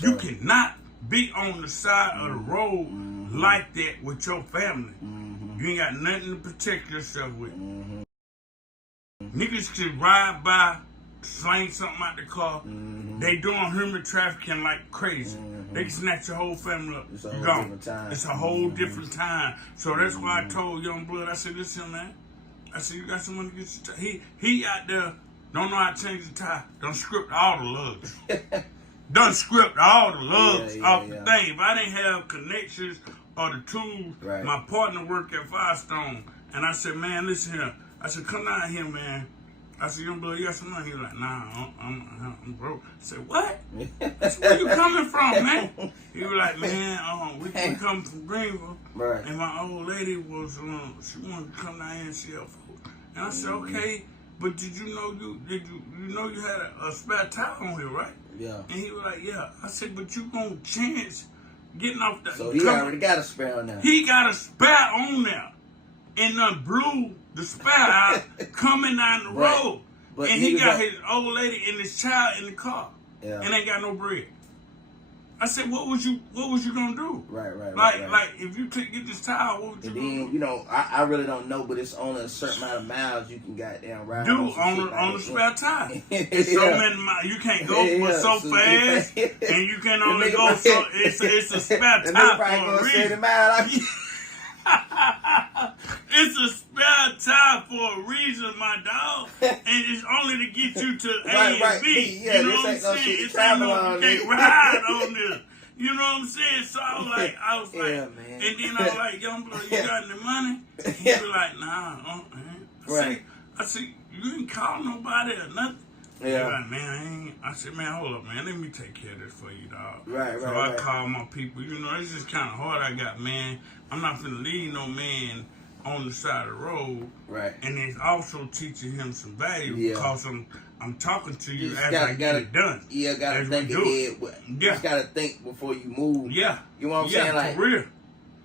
sure. You cannot be on the side of the road like that with your family. You ain't got nothing to protect yourself with. Niggas can ride by, slang something out the car. They doing human trafficking like crazy. They can snatch your whole family up. It's a whole Gone. different time. It's a whole different time. So that's why I told Young Blood, I said, listen, man. I said, you got someone to get your tie. He out there, don't know how to change the tie. Don't script all the lugs. Done script all the lugs off the thing. If I didn't have connections or the tools, my partner worked at Firestone. And I said, man, listen here. I said, come down here, man. I said, Young Blood, you got some money? He was like, nah, I'm broke. I said, what? I said, where you coming from, man? He was like, man, we come from Greenville. Right. And my old lady was, she wanted to come down here and see her folks. And I said, okay, but did you know you had a spare tire on here, right? Yeah. And he was like, yeah. I said, but you gonna chance getting off the... So he already got a spare on there. He got a spare on there. And done blew the spare out coming down the road. But and he got his old lady and his child in the car. Yeah. And ain't got no bread. I said, what was you gonna do? Right. Like if you get this tire, what would you do? You know, I really don't know, but it's only a certain amount of miles you can goddamn ride. On the spare tire. It's so many miles. You can't go but so fast, and you can only go so. It's a spare tire for a reason. It's a spare tire for a reason, my dog. And it's only to get you to A and B. Yeah, you know what I'm saying? It's ain't no, you can't ride on this. You know what I'm saying? So I was like, and then I was like, Young Blood, you got any money? He was like, nah, I said, you ain't call nobody or nothing. Yeah. Like, man, I said, man, hold up, man. Let me take care of this for you, dog. So I called my people. You know, it's just kind of hard I got, man. I'm not finna leave no man on the side of the road. Right. And it's also teaching him some value because I'm talking to you as I get it done. Yeah, gotta think ahead. You just gotta think before you move. Yeah. You know what I'm saying? Like, for real.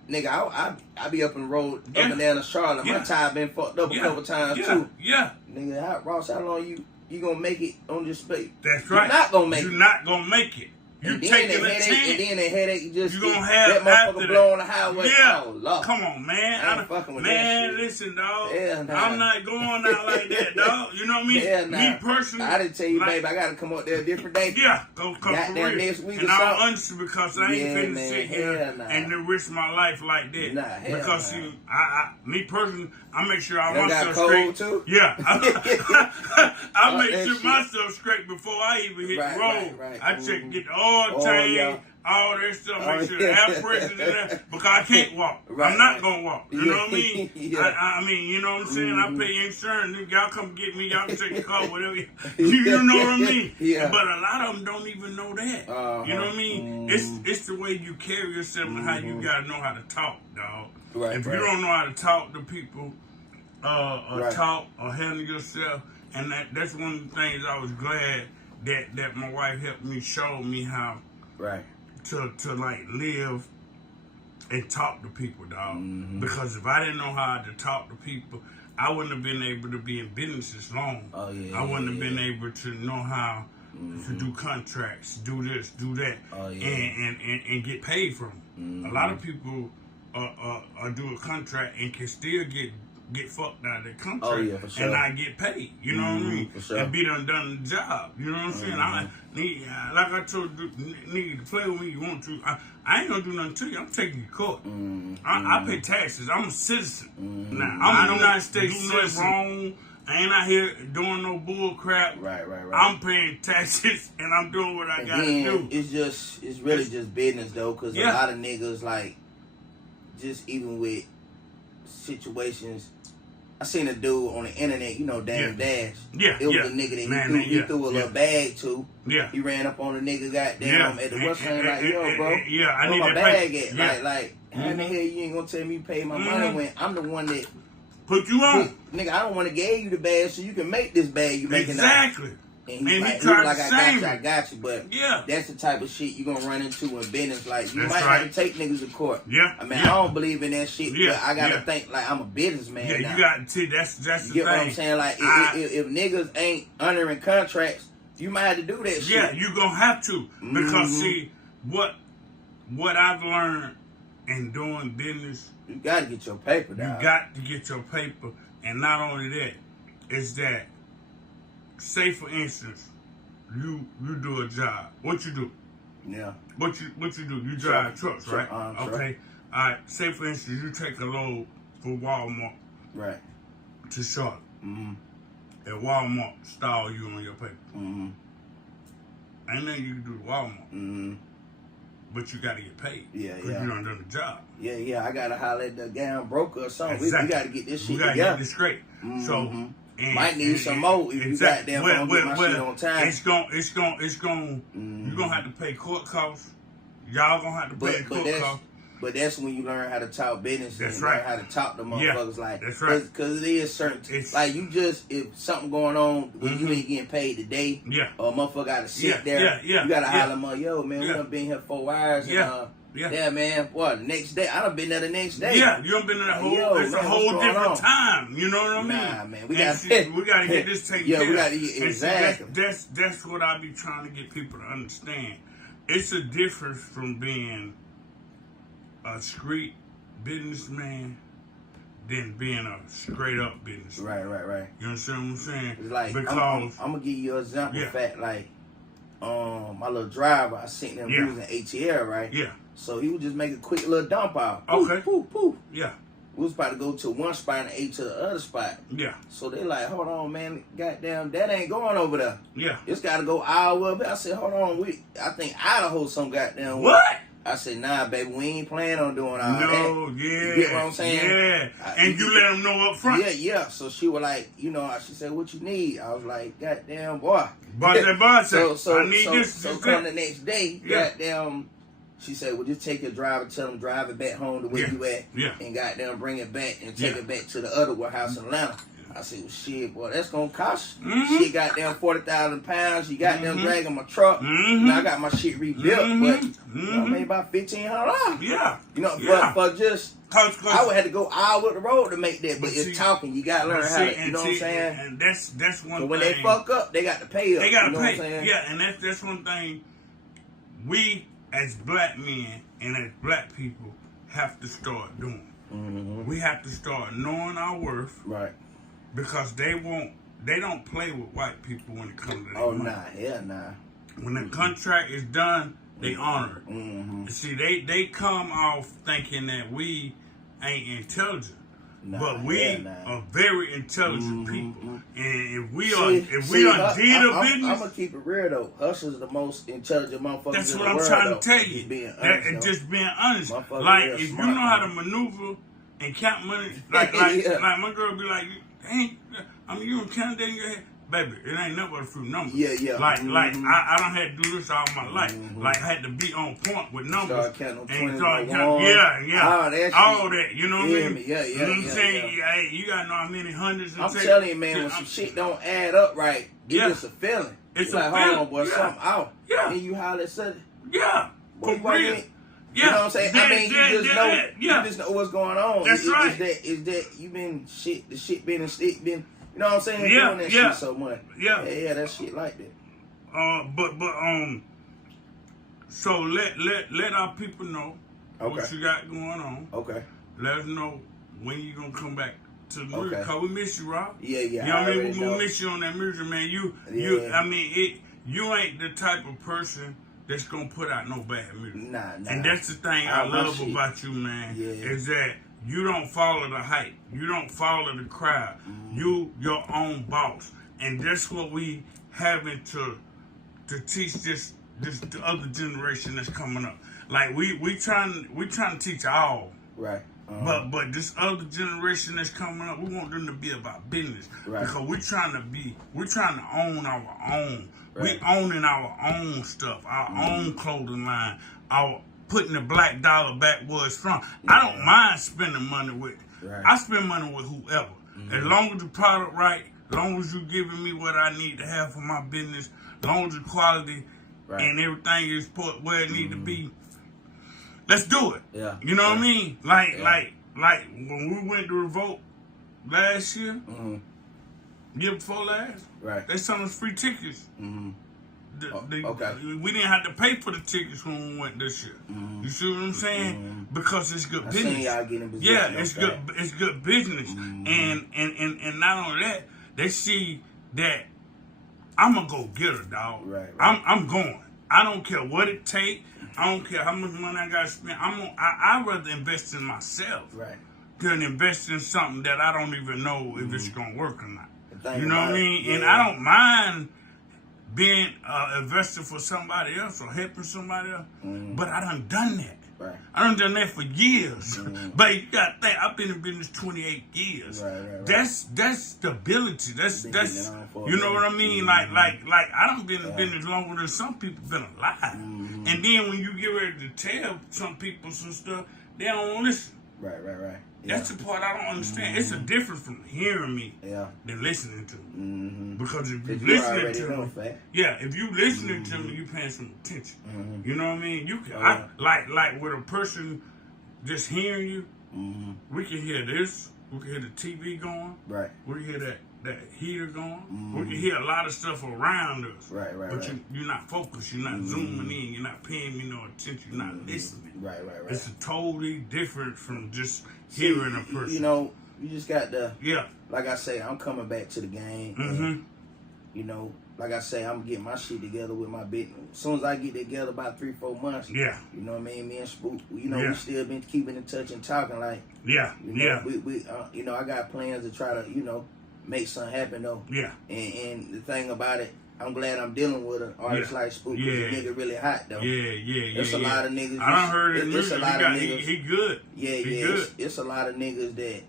Nigga, I be up in the road, up and down the Charlotte. My tire been fucked up a couple times too. Yeah. Nigga, Ross, how long you gonna make it on this space? That's right. You're not gonna make it. You're not gonna make it. You taking a chance. And then the headache just you gonna have that motherfucker blow on the highway. Yeah. Oh, Lord. Come on, man. I ain't fucking with that shit. Listen, dog. Yeah, nah. I'm not going out like that, dog. You know what I mean? Yeah, nah. Me personally. I didn't tell you, babe, I gotta come up there a different day. Yeah, come for real. Next week and or I'm honest because I ain't finna sit here nah. and to risk my life like that. Nah, because see, me personally, I make sure I myself straight. Too? Yeah. I make sure myself straight before I even hit the road. Right. I check, get the oil tank. All that stuff, make sure the air pressure's in there, because I can't walk. I'm not gonna walk. You know what I mean? I mean, you know what I'm saying? I pay insurance. Y'all come get me. Y'all take the car, whatever. You know what I mean? But a lot of them don't even know that. You know what I mean? It's the way you carry yourself and how you gotta know how to talk, dog. If you don't know how to talk to people, or talk or handle yourself, and that's one of the things I was glad that my wife helped me show me how. To like live and talk to people, dog. Because if I didn't know how to talk to people, I wouldn't have been able to be in business as long. I wouldn't have been able to know how to do contracts, do this, do that, and get paid from them. A lot of people do a contract and can still get fucked out of their contract and not get paid. You know what I mean? And be done the job. You know what I'm saying? Like I told you, nigga, to play with me, you want to. I ain't gonna do nothing to you. I'm taking you to court. I pay taxes. I'm a citizen. Now, I'm a United States citizen. Wrong. I ain't out here doing no bull crap. Right. I'm paying taxes and I'm doing what I gotta do. It's really just business though, because a lot of niggas, like, just even with situations. I seen a dude on the internet, you know, Damn Dash. It was a nigga that he threw a little bag to. He ran up on the nigga, goddamn, at the restaurant, like, yo, bro, I need my that bag at? Like, how in the hell you ain't gonna tell me you pay my money when I'm the one that put you on? Nigga, I don't want to give you the bag so you can make this bag you making exactly. Out. And he like, I got you, but that's the type of shit you gonna run into in business. Like, you might have to take niggas to court. I mean, I don't believe in that shit, but I gotta think like I'm a businessman now. You got to, that's the thing. You get what I'm saying? Like, if niggas ain't honoring contracts, you might have to do that shit. Yeah, you gonna have to. Because see, what I've learned in doing business, you got to get your paper down. You got to get your paper, and not only that, is that, say for instance, you do a job. What you do? Yeah. What you do? You drive trucks, right? Okay. All right. Say for instance, you take a load for Walmart. Right. To Charlotte. Mm-hmm. And Walmart stall you on your paper. Mm-hmm. Ain't nothing you can do to Walmart. Mm-hmm. But you got to get paid. Yeah, because you done the job. Yeah. I got to holler at the damn broker or something. Exactly. We got to get this shit together. We got to get this straight. Mm-hmm. So. Might need some more if you got them don't get my shit on time. It's going you're going to have to pay court costs. Y'all going to have to pay court costs. But that's when you learn how to talk business and learn how to talk to motherfuckers. Like, that's right. Because it is certain. Like, you just, if something going on when you ain't getting paid today, or a motherfucker got to sit there, you got to holler, yo, man, we done been here 4 hours. Yeah, man. What, the next day? I done been there the next day. Yeah, you done been there it's a whole different time. You know what I mean? Nah, man. We got to get this taken care of. We got to get, exactly. That's what I be trying to get people to understand. It's a difference from being a street businessman than being a straight up businessman. Right. You understand what I'm saying? It's like, because I'm going to give you an example. Fact, like, my little driver, I seen him using O.T.E, right? Yeah. So he would just make a quick little dump out. Okay. Poof. Yeah. We was about to go to one spot and ate to the other spot. Yeah. So they like, hold on, man, goddamn, that ain't going over there. Yeah. It's got to go hour up. I said, hold on, I think Idaho some goddamn. What? I said, nah, baby, we ain't planning on doing all that. No, yeah. You get what I'm saying? Yeah. And you let them know up front. Yeah. So she was like, she said, what you need? I was like, goddamn, boy. So I need this. So come the next day, goddamn, she said, well, just take your driver, tell him drive it back home to where you at, and goddamn bring it back and take it back to the other warehouse in Atlanta. I said, well, shit, boy, that's going to cost you. Shit, goddamn 40,000 pounds. You goddamn dragging my truck. Now I got my shit rebuilt, but maybe about $1,500. Yeah. But just, I would have to go all up the road to make that. But it's talking. You got to learn how to, you know what I'm saying? And that's one thing. So when they fuck up, they got to pay up. They got to pay. What I'm saying? Yeah, and that's one thing. We, as black men and as black people, have to start doing. We have to start knowing our worth. Right. Because they don't play with white people when it comes to that money. Nah. When the contract is done, they honor it. See, they come off thinking that we ain't intelligent. But we are very intelligent people. And if we did a business, I'm gonna keep it real though. Hustle's the most intelligent motherfuckers. That's what I'm trying to tell you. Just being honest. Like if you know how to maneuver and count money, like my girl be like, hey, you in Canada in your head. Baby, it ain't nothing but a few numbers. Yeah. Like I don't have to do this all my life. Like I had to be on point with numbers. Start counting and all that. You know what I mean? Yeah. You know what I'm saying? Hey, you gotta know how many hundreds. I'm telling you, man, when some shit don't add up right, it's just a feeling. It's like, hold on, boy, something out. Yeah. And you holler at something. Yeah. Boy, For real. You know what I'm saying? You just know what's going on. That's right. Is that you been the shit been and stick been, you know what I'm saying? Doing that shit so much. Yeah, that shit like that. So let our people know what you got going on. Okay. Let us know when you gonna come back to the music. Cause we miss you, Rob. Yeah. You know what I mean? We miss you on that music, man. You ain't the type of person that's gonna put out no bad music. Nah. And that's the thing I love about you, man. Is that you don't follow the hype. You don't follow the crowd. You your own boss. And that's what we having to teach this the other generation that's coming up. Like we trying to teach all. Right. But this other generation that's coming up, we want them to be about business. Right. Because we're trying to own our own. Right. We owning our own stuff, our own clothing line, our putting the black dollar back where it's from. I don't mind spending money with. Right. I spend money with whoever. As long as the product right, as long as you giving me what I need to have for my business, as long as the quality and everything is put where it need to be, let's do it. Yeah. You know what I mean? Like when we went to Revolt last year, year before last, they selling us free tickets. we didn't have to pay for the tickets when we went this year. You see what I'm saying? Because it's good business. Y'all getting yeah, it's good. It's good business, and not only that, they see that I'm a go getter, dog. Right. I'm going. I don't care what it takes. I don't care how much money I got to spend. I'd rather invest in myself than invest in something that I don't even know if it's gonna work or not. You know what I mean? Yeah. And I don't mind being an investor for somebody else or helping somebody else, but I done that. Right. I done that for years. But you got to think, I've been in business 28 years. Right. That's stability. That's you know what I mean? Like I done been in business longer than some people been alive. And then when you get ready to tell some people some stuff, they don't listen. Right. That's the part I don't understand. It's a difference from hearing me than listening to me. Because if you listening to me, if you listening to me, you paying some attention. You know what I mean? You can like with a person just hearing you, we can hear this. We can hear the TV going. Right. We can hear that heater going. We can hear a lot of stuff around us. Right. But you're not focused. You're not zooming in. You're not paying me no attention. You're not listening. Right. It's totally different from just hearing a person. You know, you just got to. Yeah. Like I say, I'm coming back to the game. And, you know, like I say, I'm getting my shit together with my business. As soon as I get together, about 3-4 months. Yeah. You know what I mean? Me and Spook, you know, we still been keeping in touch and talking like. Yeah. You know, we you know, I got plans to try to, you know, make something happen though. Yeah. And the thing about it, I'm glad I'm dealing with an artist like Spook. Yeah. The nigga really hot though. There's a lot of niggas. I done heard it. It's a lot of niggas. He good. Good. It's a lot of niggas that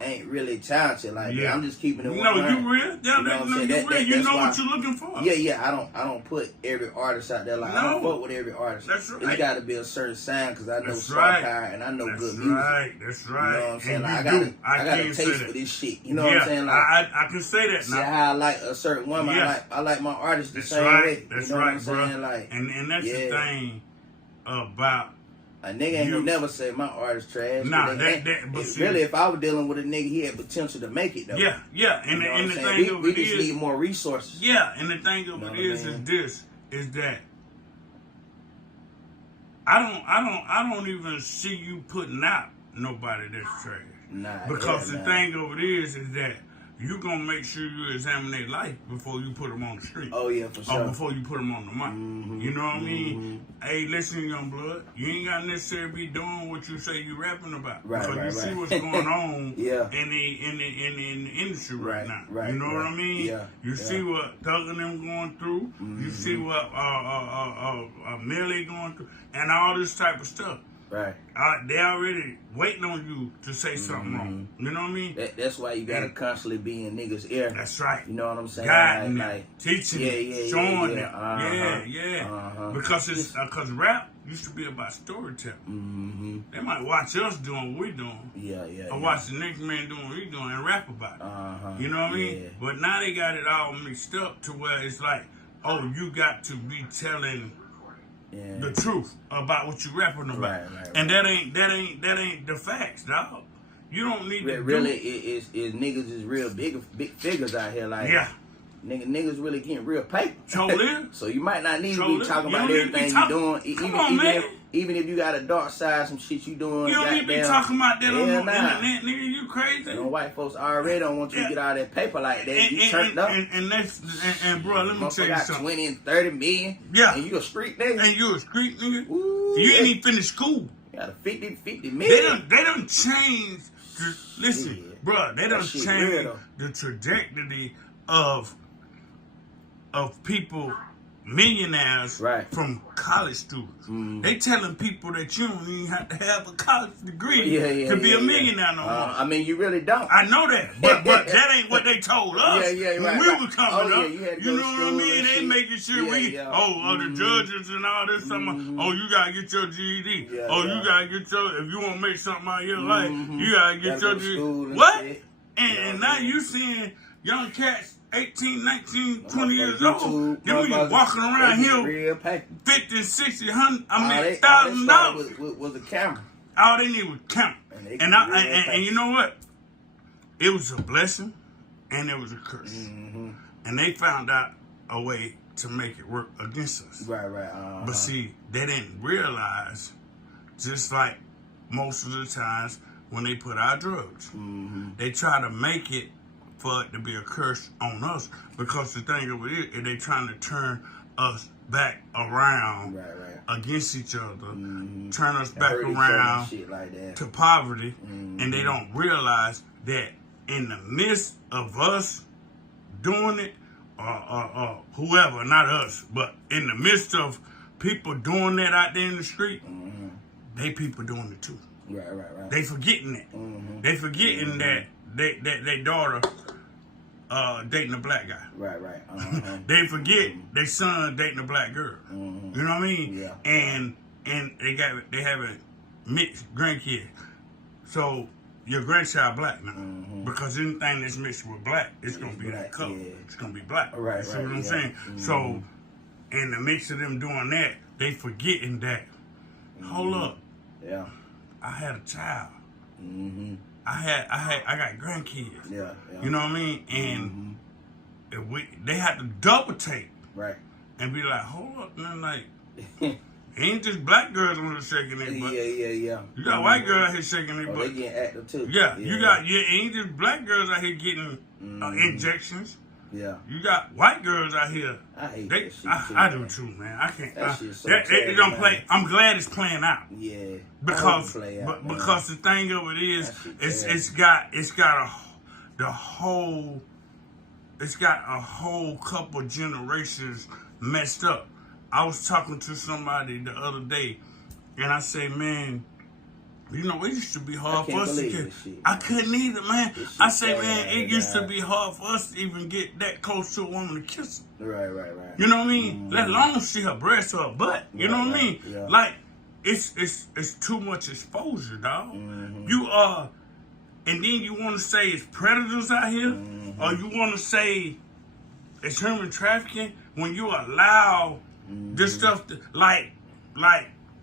ain't really talented like that. I'm just keeping it 100. No, you real. Yeah, you know you real. You know what you're looking for. Yeah. I don't put every artist out there like I don't fuck with every artist. That's right. It's got to be a certain sound because I know star power and I know good music. That's right. You know what I'm saying? Like, I got a taste for this shit. You know what I'm saying? Like, I can say that. See how I like a certain woman. I like my artist the same way. That's you know right, what I'm saying? Like, and that's the thing about. A nigga ain't gonna never say my artist trash. Nah, really, if I was dealing with a nigga, he had potential to make it though. Yeah. And the thing of we just need more resources. Yeah, and the thing of it is that I don't even see you putting out nobody that's trash. Nah. Because the thing of it is that you gonna make sure you examine their life before you put them on the street. Oh yeah, for sure. Or before you put them on the mic. You know what I mean? Hey, listen, young blood, you ain't got to necessarily be doing what you say you rapping about. Because you see what's going on in the industry right now. You know what I mean? Yeah. You see what Thug and them going through. You see what Millie going through, and all this type of stuff. Right. They already waiting on you to say something wrong. You know what I mean? That's why you gotta constantly be in niggas' ear. That's right. You know what I'm saying? Guiding like teaching showing them. Because rap used to be about storytelling. They might watch us doing what we doing. Or watch the next man doing what we doing and rap about it. You know what I mean? But now they got it all mixed up to where it's like, oh, you got to be telling the truth about what you rapping about, right. And that ain't the facts, dog. You don't need to really. Is niggas is real big figures out here, like niggas really getting real paper. So you might not need to be talking about everything you doing. Even if you got a dark side, some shit you doing. You don't need to be talking about that on the internet, nigga. You crazy? And white folks already don't want you to get all that paper like that. You turned up. And bro, let me tell you something. 20 and 30 million. Yeah. And you a street nigga. Ooh, you ain't even finished school. You got a 50 million. They done changed. Listen, bro, they done changed the trajectory of people, millionaires from college students. They telling people that you don't even have to have a college degree to be a millionaire no more. I mean, you really don't. I know that, but that ain't what they told us when we were coming up. You know what I mean? They making sure the judges and all this stuff. Oh, you gotta get your GED. You gotta get your, if you want to make something out of your life, you gotta get your GED. What? And now you seeing young cats 18, 19, 20 years old. Them niggas walking around here 50, 60, 100, $1,000. Was a camera. All they need was camera. And you know what? It was a blessing and it was a curse. And they found out a way to make it work against us. Right, right. But see, they didn't realize, just like most of the times when they put out drugs, they try to make it for it to be a curse on us, because the thing of it is they trying to turn us back around against each other, turn us back around like to poverty, and they don't realize that in the midst of us doing it, or whoever, not us, but in the midst of people doing that out there in the street, they people doing it too. Right. They forgetting it. They forgetting that they daughter dating a black guy. Right. They forget their son dating a black girl. You know what I mean? Yeah. And they have a mixed grandkid. So your grandchild black now, because anything that's mixed with black, it's gonna be that color. Yeah. It's gonna be black. Right. You see what I'm saying? So in the mix of them doing that, they forgetting that. Hold up. Yeah. I had a child. I got grandkids. Yeah. You know what I mean? And they had to double take. Right. And be like, hold up, man, like, ain't just black girls on here shaking their butt. Yeah. You got white girls out here shaking their butt. They getting active too. Yeah. Ain't just black girls out here getting injections. Yeah. You got white girls out here. I hate that shit too. I do too, man. I can't. That shit's so it don't play. I'm glad it's playing out. Yeah. Because the thing of it is, it's got a whole couple generations messed up. I was talking to somebody the other day, and I say, man, you know, it used to be hard for us to get. I couldn't either, man. I say, man, it used to be hard for us to even get that close to a woman to kiss her. Right. You know what I mean? Let alone see her breast or her butt. You know what I mean? Yeah. Like, it's too much exposure, dog. You are, and then you want to say it's predators out here, or you want to say it's human trafficking when you allow this stuff to, like,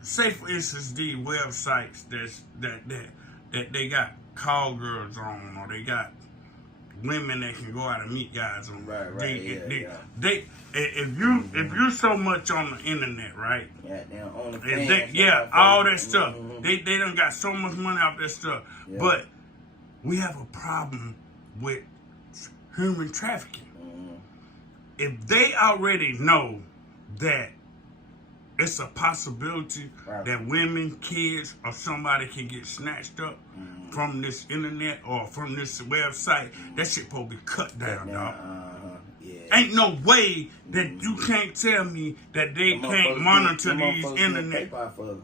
say for instance, these websites that they got call girls on, or they got women that can go out and meet guys on. If you're so much on the internet, right? All that stuff. They done got so much money off that stuff. Yeah. But we have a problem with human trafficking. If they already know that it's a possibility that women, kids, or somebody can get snatched up from this internet or from this website, that shit supposed to be cut down, dog. Ain't no way that you can't tell me that they can't monitor these internet.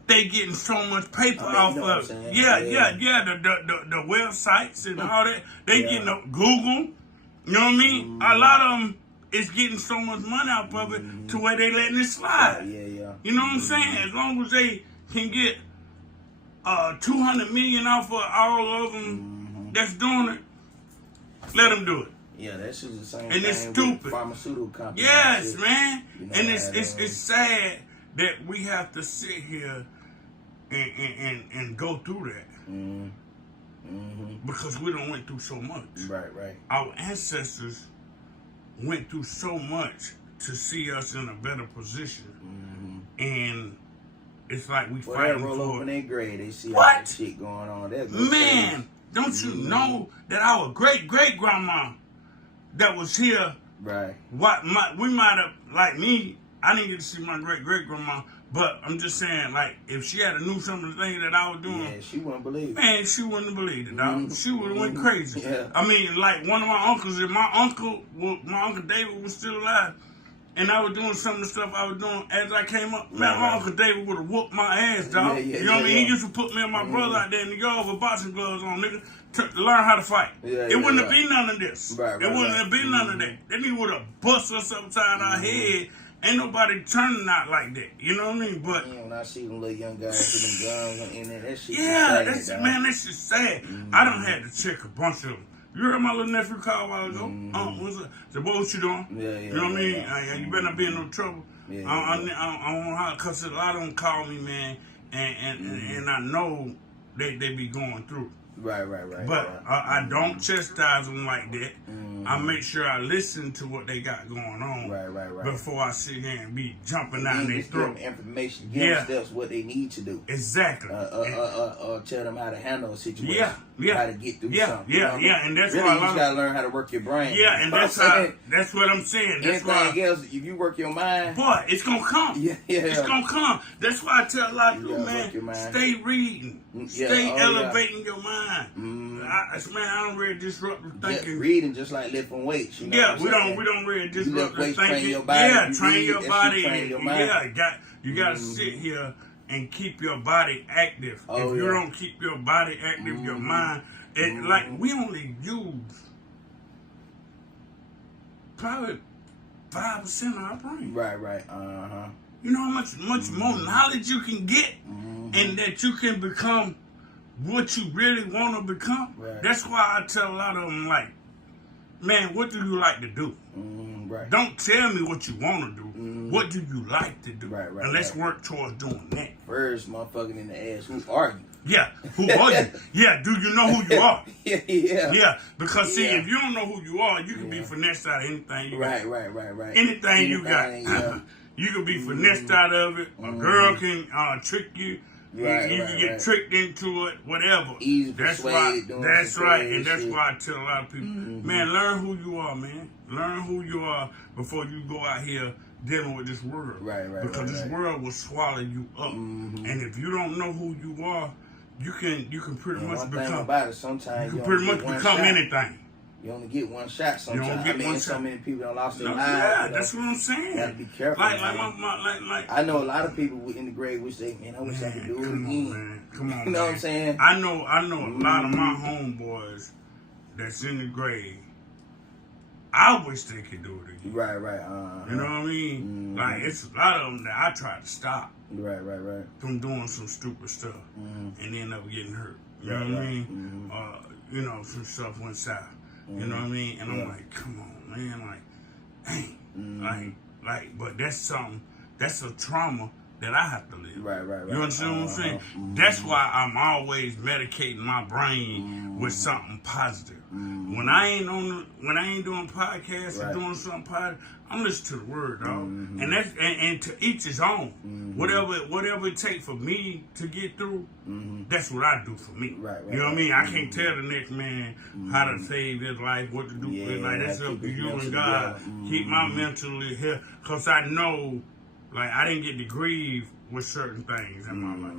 They getting so much paper off of it. The websites and all that. They getting up Google. You know what I mean? A lot of them is getting so much money off of it to where they letting it slide. You know what I'm saying? As long as they can get $200 million off of all of them that's doing it, let them do it. Yeah, that's just the same and thing it's stupid. With pharmaceutical companies. Yes, man. You know, and it's sad that we have to sit here and go through that. Because we done went through so much. Right. Our ancestors went through so much to see us in a better position. And it's like we fighting roll for over in their grave, they see what? all that shit going on. Man, don't you know that our great-great-grandma that was here, right? We might have, like me, I didn't get to see my great-great-grandma, but I'm just saying, like, if she had knew some of the things that I was doing, yeah, she wouldn't believe it. Man, she wouldn't have believed it, dog. She would have went crazy. Yeah. I mean, like, one of my uncles, if my uncle David was still alive, and I was doing some of the stuff I was doing as I came up, man, my Uncle David would have whooped my ass, dog. You know what I mean? He used to put me and my brother out there in the yard with boxing gloves on, nigga, to learn how to fight. It wouldn't have been none of this. It wouldn't have been none of that. That nigga would have bust us upside our head. Ain't nobody turning out like that. You know what I mean? But when I see them little young guys with them guns in there, that shit that's just sad. I done had to check a bunch of them. You heard my little nephew call a while ago? What's up? Said, boy, what you doing? You know what I mean? You better not be in no trouble. I don't know how, because a lot of them call me, man, and I know they be going through. Right. But I don't chastise them like that. I make sure I listen to what they got going on. Right. Before I sit here and be jumping down their throat. Give them information, give them steps, what they need to do. Exactly. Tell them how to handle a situation. How to get through something. And that's really, why you just gotta learn how to work your brain. Yeah, and that's what I'm saying. That's anything else, if you work your mind, boy, it's gonna come. It's gonna come. That's why I tell a lot of people, man, stay reading, stay elevating your mind. I don't really disruptive thinking. Just reading, just like lifting weights. You know we don't really disruptive thinking. Train your body. Train your body. Train your mind. You gotta sit here and keep your body active. If you don't keep your body active, your mind, like we only use probably 5% of our brain. Right. You know how much more knowledge you can get, and that you can become what you really want to become. Right. That's why I tell a lot of them, like, man, what do you like to do? Right. Don't tell me what you want to do. What do you like to do? Right. And let's work towards doing that. First, motherfucking in the ass, who are you? Yeah, who are you? Yeah, do you know who you are? Yeah. Because see, if you don't know who you are, you can be finessed out of anything you got. Right. Anything you got. You can be finessed out of it. A girl can trick you. You can get tricked into it, whatever. That's right. And that's why I tell a lot of people, man, learn who you are, man. Learn who you are before you go out here dealing with this world. Because this world will swallow you up. And if you don't know who you are, you can pretty much become. Sometimes you can pretty much become anything. You only get one shot sometimes. You only get one shot. So many people have lost their lives. Yeah, that's what I'm saying. You gotta be careful. Like I know a lot of people in the grade wish they, I wish I could do it again. Come on, you know what I'm saying? I know a lot of my homeboys that's in the grade. I wish they could do it again. Right. You know what I mean? Like, it's a lot of them that I try to stop. Right. From doing some stupid stuff and end up getting hurt. You know what I mean? You know, some stuff went south. You know what I mean? And I'm like, come on, man. Like, dang. Like, but that's something, that's a trauma that I have to live. Right. You understand what I'm saying? That's why I'm always medicating my brain with something positive. When I ain't doing podcasts or doing something positive, I'm listening to the word, dog. And that's and to each his own. Whatever it takes for me to get through, that's what I do for me. Right. You know what I mean? I can't tell the next man how to save his life, what to do with his life. That's up to you and God. Keep my mental here, because I know, like, I didn't get to grieve with certain things in my life.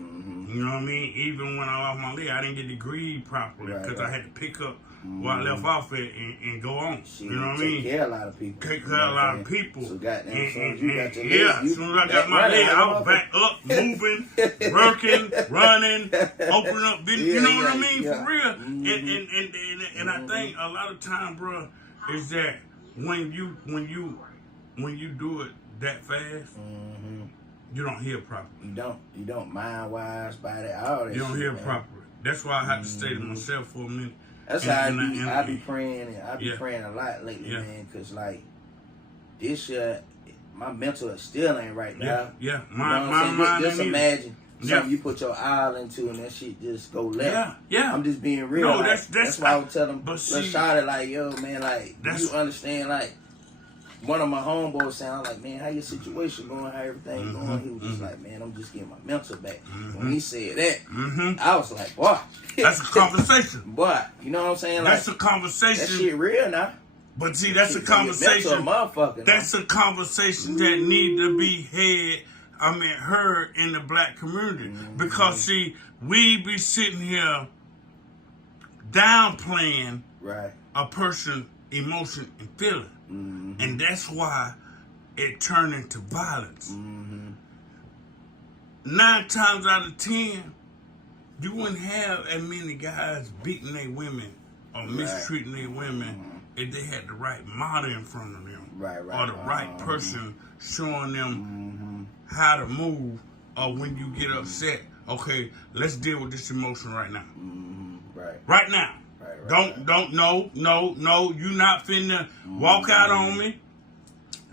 You know what I mean? Even when I lost my leg, I didn't get to grieve properly because I had to pick up where I left off at and go on. You know what I mean? Take care of a lot of people. Take care of a lot of people. So goddamn, as soon as you got your leg, as soon as I got my leg, I was back up, moving, working, running, opening up business. You know what I mean? For real. And I think a lot of time, bro, is that when you do it that fast, you don't hear properly. You don't mind wise, body, all that. You don't hear properly. That's why I had to stay to myself for a minute. That's how I be praying, and I be praying a lot lately, man. Cause like this year, my mental still ain't right now. My mind. Just imagine something you put your eye into, and that shit just go left. I'm just being real. No, like, that's why I would tell them. Let's shout it like, yo, man, like you understand, like. One of my homeboys saying, I'm like, man, how your situation going? How everything going? He was just like, man, I'm just getting my mental back. When he said that, I was like, boy. That's a conversation. Boy, you know what I'm saying? That's a conversation. That shit real now. But see, that's a conversation. That's a conversation that need to be heard in the black community. Because, see, we be sitting here downplaying a person's emotion and feeling. And that's why it turned into violence. 9 times out of 10, you wouldn't have as many guys beating their women or mistreating their women if they had the right model in front of them. Or the right person showing them how to move. Or when you get upset, okay, let's deal with this emotion right now. Right now. No, you not finna walk out on me.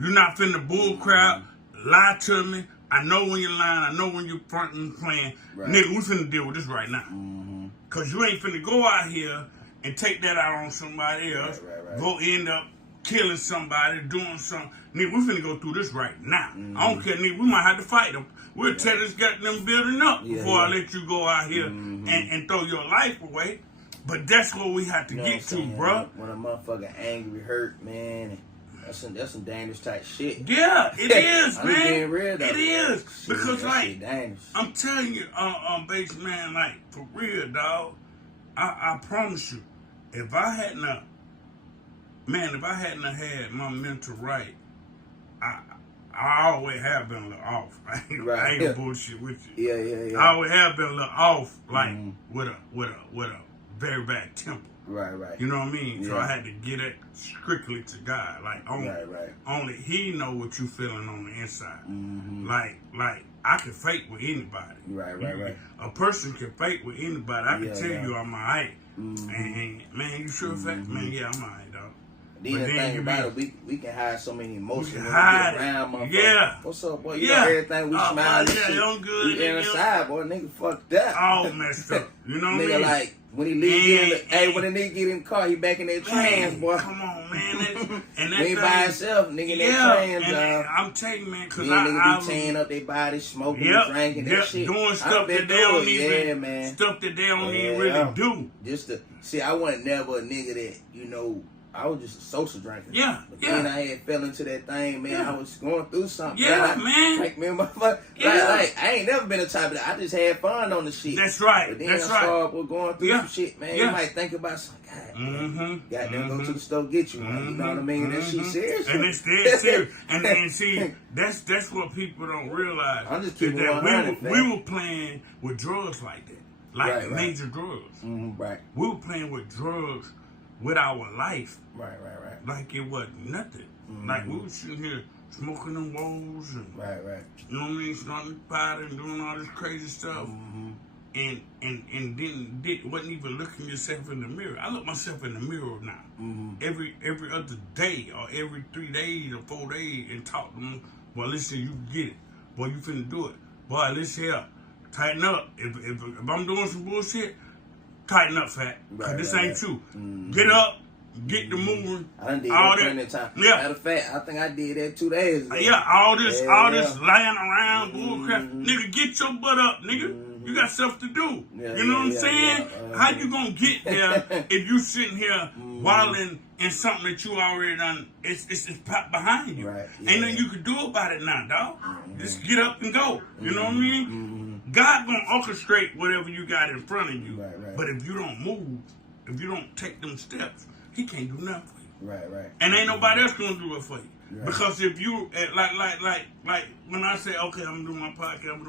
You not finna bull crap, lie to me, I know when you're lying. I know when you're fronting, playing. Right. Nigga, we finna deal with this right now. Mm-hmm. Cause you ain't finna go out here and take that out on somebody else. Right. Go end up killing somebody, doing something. Nigga, we finna go through this right now. Mm-hmm. I don't care, nigga. We might have to fight them. We'll tear this goddamn building up before I let you go out here and throw your life away. But that's what we have to get to, bro. When a motherfucker angry, hurt, man. That's some dangerous type shit. Yeah, it is, man. Being real, though. It is. Shit, because, like, I'm telling you, base man, like, for real, dog, I promise you, if I hadn't had my mental right, I always have been a little off. I ain't gonna bullshit with you. Yeah. I always have been a little off, like, with a very bad temper. Right. You know what I mean? Yeah. So I had to get it strictly to God. Like only He know what you feeling on the inside. Mm-hmm. Like I can fake with anybody. Right. A person can fake with anybody. I can tell you I'm alright. Mm-hmm. And man, you sure fake? Man, yeah, I'm alright, dog. Then the thing about it, we can hide so many emotions when we get around, motherfucker. Yeah. What's up, boy? You know everything, we smile and shit. I'm good. We inside, boy, nigga fucked up. All messed up. You know what I mean? Nigga, like, when he leave, when the nigga get in the car, he back in that trans, boy. Come on, man. And that he ain't by himself, nigga, in that trans, I'm telling you, man, because nigga be tearing up their body, smoking and drinking that shit. Doing stuff that they don't even, stuff that they don't even really do. See, I wasn't never a nigga that, you know, I was just a social drinker. But then I had fell into that thing, man. I was going through something. Man. Like, man, motherfucker. Like, I ain't never been a type of that. I just had fun on the shit. That's right. But then I started going through some shit, man. You might think about something. God, goddamn, go to the store, get you one. You know what I mean? That shit serious. And it's dead serious. and see, that's what people don't realize. I'm just keeping 100, we were playing with drugs like that. Like major drugs. Right. We were playing with drugs with our life. Right. Like it wasn't nothing. Like we were sitting here smoking them walls and you know what I mean, snorting pot and doing all this crazy stuff. And wasn't even looking yourself in the mirror. I look myself in the mirror now. Every other day or every 3 days or 4 days and talk to them. Well, listen, you get it. Boy, you finna do it. Boy, listen here. Tighten up. If I'm doing some bullshit, tighten up, fat. Cause this ain't true. Get up, get the moving. I done did that plenty of time. Matter of fact, I think I did that 2 days ago. All this lying around, bullcrap. Nigga, get your butt up, nigga. You got stuff to do. You know what I'm saying? How you gonna get there if you sitting here wilding in something that you already done? It's popped behind you. Ain't nothing you can do about it now, dog. Just get up and go. You know what I mean? God gonna orchestrate whatever you got in front of you. But if you don't move, if you don't take them steps, He can't do nothing for you. And ain't nobody else gonna do it for you. Because if you like when I say, okay, I'm doing my podcast,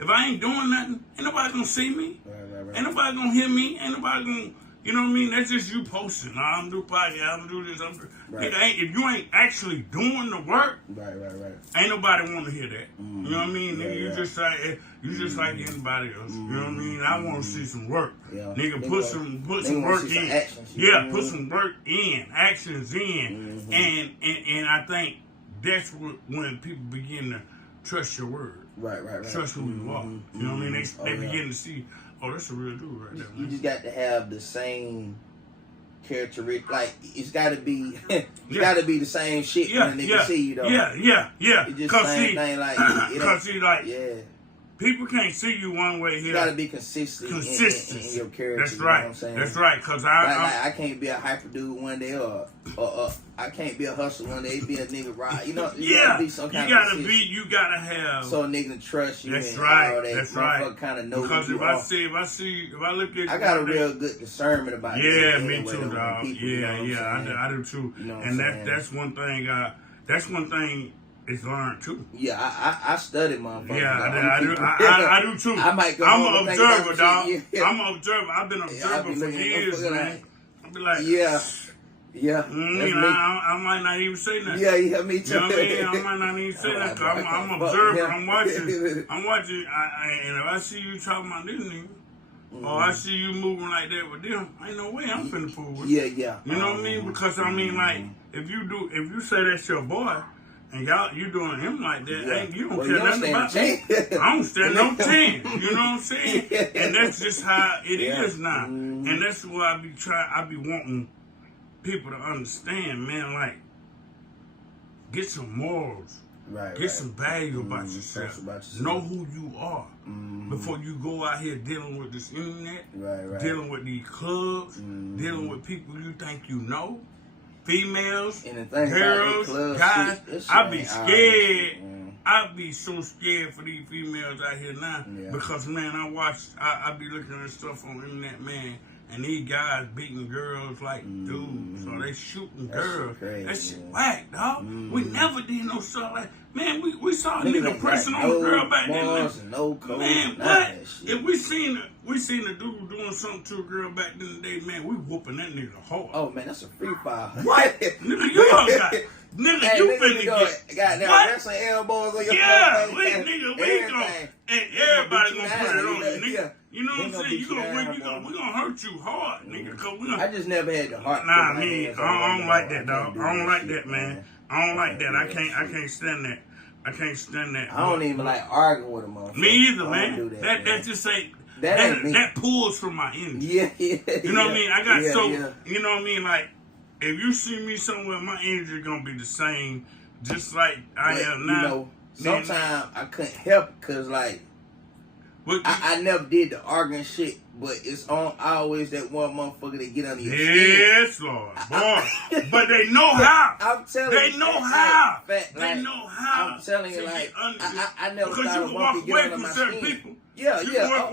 if I ain't doing nothing, ain't nobody gonna see me. Ain't nobody gonna hear me. Ain't nobody gonna, you know what I mean? That's just you posting. I'm doing podcast, I'm doing this, if you ain't actually doing the work, ain't nobody want to hear that. You know what I mean? Nigga, you just like anybody else. You know what I mean? I want to see some work. Nigga, put some work in. Actions, put some work in, actions in, and I think that's when people begin to trust your word. Trust who you are. You know what I mean? They begin to see, oh, that's a real dude right there. You just got to have the same characteristic. Like, it's got to be, got to be the same shit when a nigga see you, though. Yeah. It's just the same thing, like, people can't see you one way here. You gotta be consistent in your character. That's right. You know what I'm saying? That's right. Cause I can't be a hyper dude one day, or I can't be a hustler one day. Be a nigga ride. You know, you gotta be some kind of you gotta have. So a nigga trust you. That's and right. all that. That's right. Kind of know because if I look at. I got a real good discernment about. Yeah, me too, dog. Yeah, I do too. You know and that's one thing. That's one thing. It's learned too. Yeah, I studied, motherfucker. Yeah, I do too. I might go I'm an observer, dog. I'm an observer. I've been an observer for years, man. I'll be like, I might not even say nothing. Yeah, me too. You know what I mean? I might not even say nothing. I'm an observer. I'm watching. And if I see you talking about this nigga, or I see you moving like that with them, ain't no way I'm finna fool with you. Yeah. You know what I mean? Because I mean, like, if you say that's your boy, and y'all, you doing him like that, ain't you don't well, care nothing about me. I don't stand no 10. You know what I'm saying? And that's just how it is now. And that's why I be wanting people to understand, man, like, get some morals. Get some value about yourself. Know who you are before you go out here dealing with this internet, dealing with these clubs, dealing with people you think you know, females, girls, guys. I be scared. I be so scared for these females out here now because, man, I be looking at stuff on the internet, man. And these guys beating girls like dudes, so they shooting girls. That shit whack, dog. We never did no stuff like, man. We saw a nigga pressing on a girl back then. Man, what? If we seen a dude doing something to a girl back in the day, man, we whooping that nigga hard. Oh man, that's a free fire. What? Nigga, you all got. Nigga, hey, you finna get goddamn wrestling elbows on your face. We gonna, and everybody gonna put it on you, nigga. You know what I'm saying? We gonna hurt you hard, nigga. Cause I just never had the heart. Nah, me, I don't like that, dog. I don't like that, man. I don't like that. I can't stand that. I can't stand that. I don't even like arguing with a motherfucker. Me either, man. That just ain't. That pulls from my energy. Yeah. You know what I mean? I got you know what I mean? Like, if you see me somewhere, my energy gonna be the same, just like I am now. You know, sometimes I couldn't help because, like, I never did the arguing shit, but it's on always that one motherfucker that get under your skin. Yes, Lord. Boy. But they know how. I'm telling you. They know how. They know how. I'm telling you, like, I never because thought you can walk away from certain people. Yeah, you yeah. Can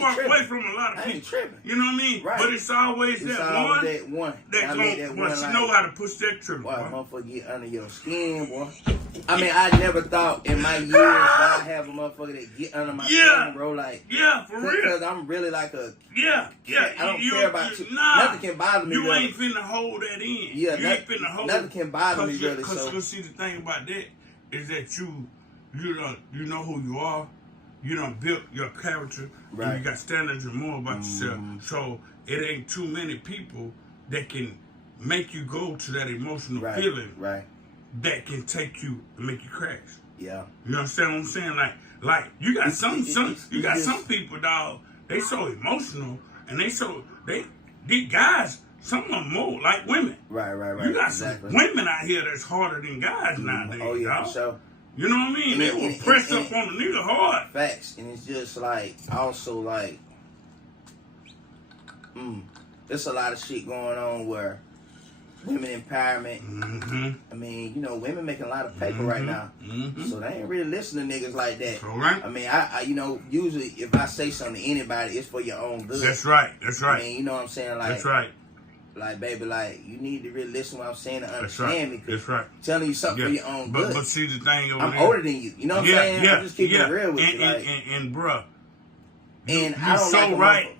walk away from a lot of people. You know what I mean? Right. But it's always that one but you know how to push that trigger. Boy, motherfucker get under your skin, boy. I mean, I never thought in my years that I'd have a motherfucker that get under my skin, bro. Like, for real. Because I'm really like a I don't care about you. Nothing can bother me. You ain't finna hold that in. Yeah, you ain't finna hold nothing can bother me really. Because see, the thing about that is that you know who you are. You done built your character, and you got standards and more about yourself. So it ain't too many people that can make you go to that emotional feeling that can take you and make you crash. Yeah. You understand what I'm saying? Like you got some people, dog, they so emotional and these guys, some of them more like women. Right. You got some women out here that's harder than guys nowadays. Oh yeah, dog. for sure. You know what I mean? They will press up on the nigga hard. Facts. And it's just like, also like, there's a lot of shit going on where women empowerment. I mean, you know, women making a lot of paper right now. So they ain't really listening to niggas like that. I mean, I you know, usually if I say something to anybody, it's for your own good. That's right. I mean, you know what I'm saying? Like, that's right. Like, baby, like, you need to really listen to what I'm saying to understand me. That's right. Telling you something for your own good. But see the thing over I'm older than you. You know what I'm saying? I'm just keeping it real with you. Like, and bruh. And I don't so right.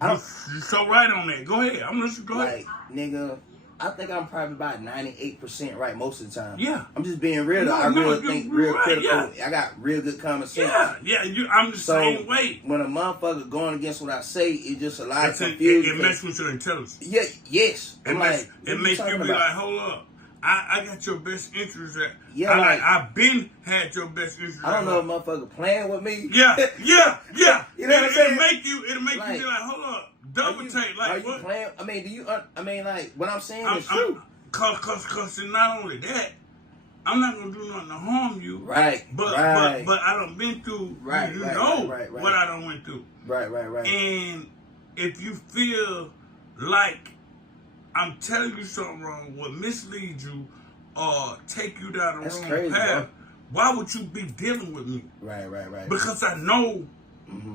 You're so right on that. Go ahead. I'm listening. Go ahead. Like, nigga, I think I'm probably about 98% right most of the time. Yeah. I'm just being real. I really think real critical. I got real good common sense. I'm the same way. When a motherfucker going against what I say, it's just a lot of confusion. It messes with your intelligence. Yeah, yes. It makes you be like, hold up. I got your best interest at. I've been had your best interest. I don't know if motherfucker playing with me. Yeah. You know what I'm saying? It'll make you be like, hold up. Double take, like, are you what? Playing? I mean, do you? I mean, like, what I'm saying is true. Cause not only that, I'm not gonna do nothing to harm you. Right. But I done been through. What I done went through. Right. And if you feel like I'm telling you something wrong, will mislead you or take you down the wrong path, why would you be dealing with me? Right. Because I know.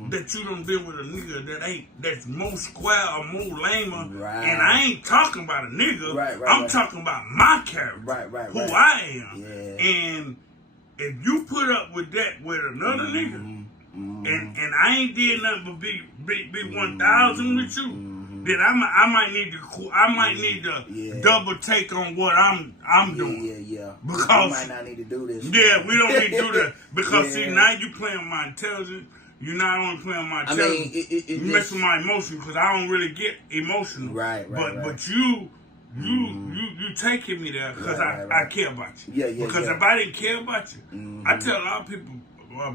That you done been with a nigga that's more square or more lamer, and I ain't talking about a nigga. I'm talking about my character, who I am. Yeah. And if you put up with that with another nigga, and I ain't did nothing but be 1,000 with you, then I might need to double take on what I'm doing. Yeah. Because we might not need to do this. Yeah, we don't need to do that because see now you playing with my intelligence. You're not only playing my intelligence, you mess with my emotion because I don't really get emotional. Right. But you you taking me there because I care about you. Yeah. Because if I didn't care about you, I tell a lot of people,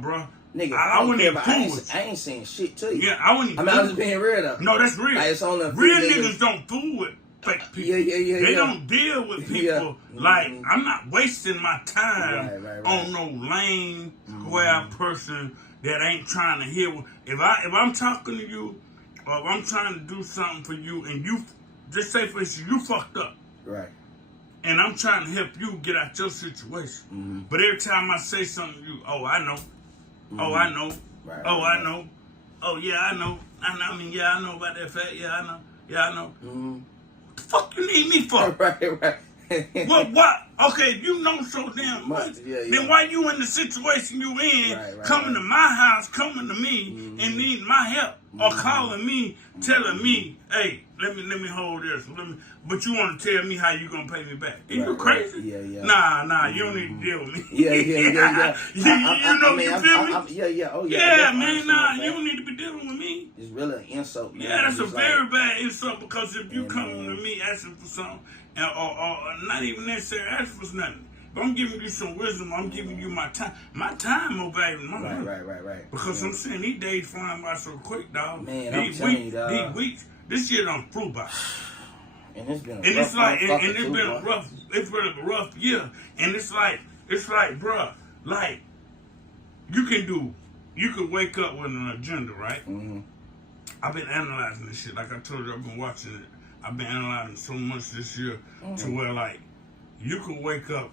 bro, nigga, I wouldn't even fool with you. I ain't saying shit to you. Yeah, I wouldn't even. I was being real though. No, that's real. Like, it's only real niggas don't fool with fake people. Yeah. They don't deal with people like I'm not wasting my time on no lame square person that ain't trying to hear. If I'm talking to you, or if I'm trying to do something for you, and you just say for instance you fucked up, right? And I'm trying to help you get out your situation, but every time I say something to you, oh I know, oh I know, I know, oh yeah I know, I mean yeah I know about that fact, yeah I know. What the fuck you need me for? Right. What? Okay, you know so damn much. Then why you in the situation you in, coming to my house, coming to me, and needing my help, or calling me, telling me, hey, let me hold this. But you want to tell me how you gonna pay me back? Are you crazy? Yeah. Nah, you don't need to deal with me. Yeah. you know, you feel me? Yeah. Oh yeah, man, nah, you don't need to be dealing with me. It's really an insult, man. Yeah, that's a very bad insult because if you come to me asking for something, or not even necessarily asking for nothing. If I'm giving you some wisdom, I'm giving you my time. My time more valuable than my money. Right. Because I'm saying these days flying by so quick, dog. Man, I'm telling you, dog. These weeks, this year done flew by. And it's been a rough. It's been a rough year. And it's like, bruh, like you could wake up with an agenda, right? I've been analyzing this shit. Like I told you, I've been watching it. I've been analyzing so much this year to where like you could wake up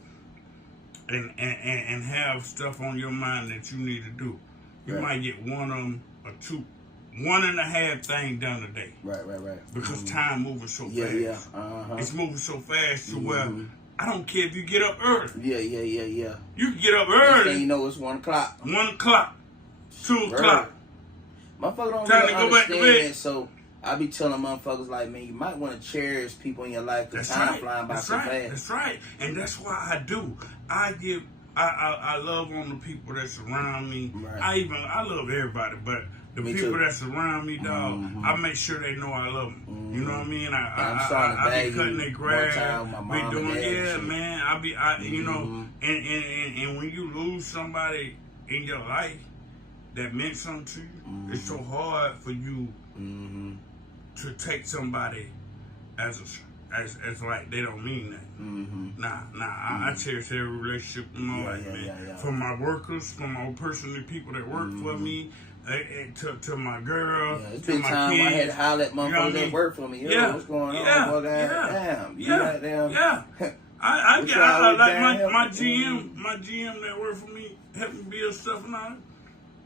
and have stuff on your mind that you need to do. You might get one of them or two, 1.5 things done a day. Right. Because time moving so fast. Yeah. It's moving so fast to where I don't care if you get up early. Yeah. You can get up early. And you know it's 1 o'clock. 1 o'clock, 2 o'clock. Motherfucker don't Time really to go back to understand bed. that, so I be telling motherfuckers like, man, you might want to cherish people in your life because time flying by so fast. That's right. And that's why I do. I love on the people that surround me. Right. I love everybody, but the people that surround me, dog, I make sure they know I love them. You know what I mean? I be cutting their grass. Be doing, man. You know, and when you lose somebody in your life that meant something to you, it's so hard for you to take somebody as like they don't mean nothing. I cherish every relationship in my life, man. Yeah. From my workers, from my personal people that work for me, to my girl, it's to been my time kids. I had to holler at motherfuckers that work for me. What's going on? I like my GM that work for me, helping build stuff and all that.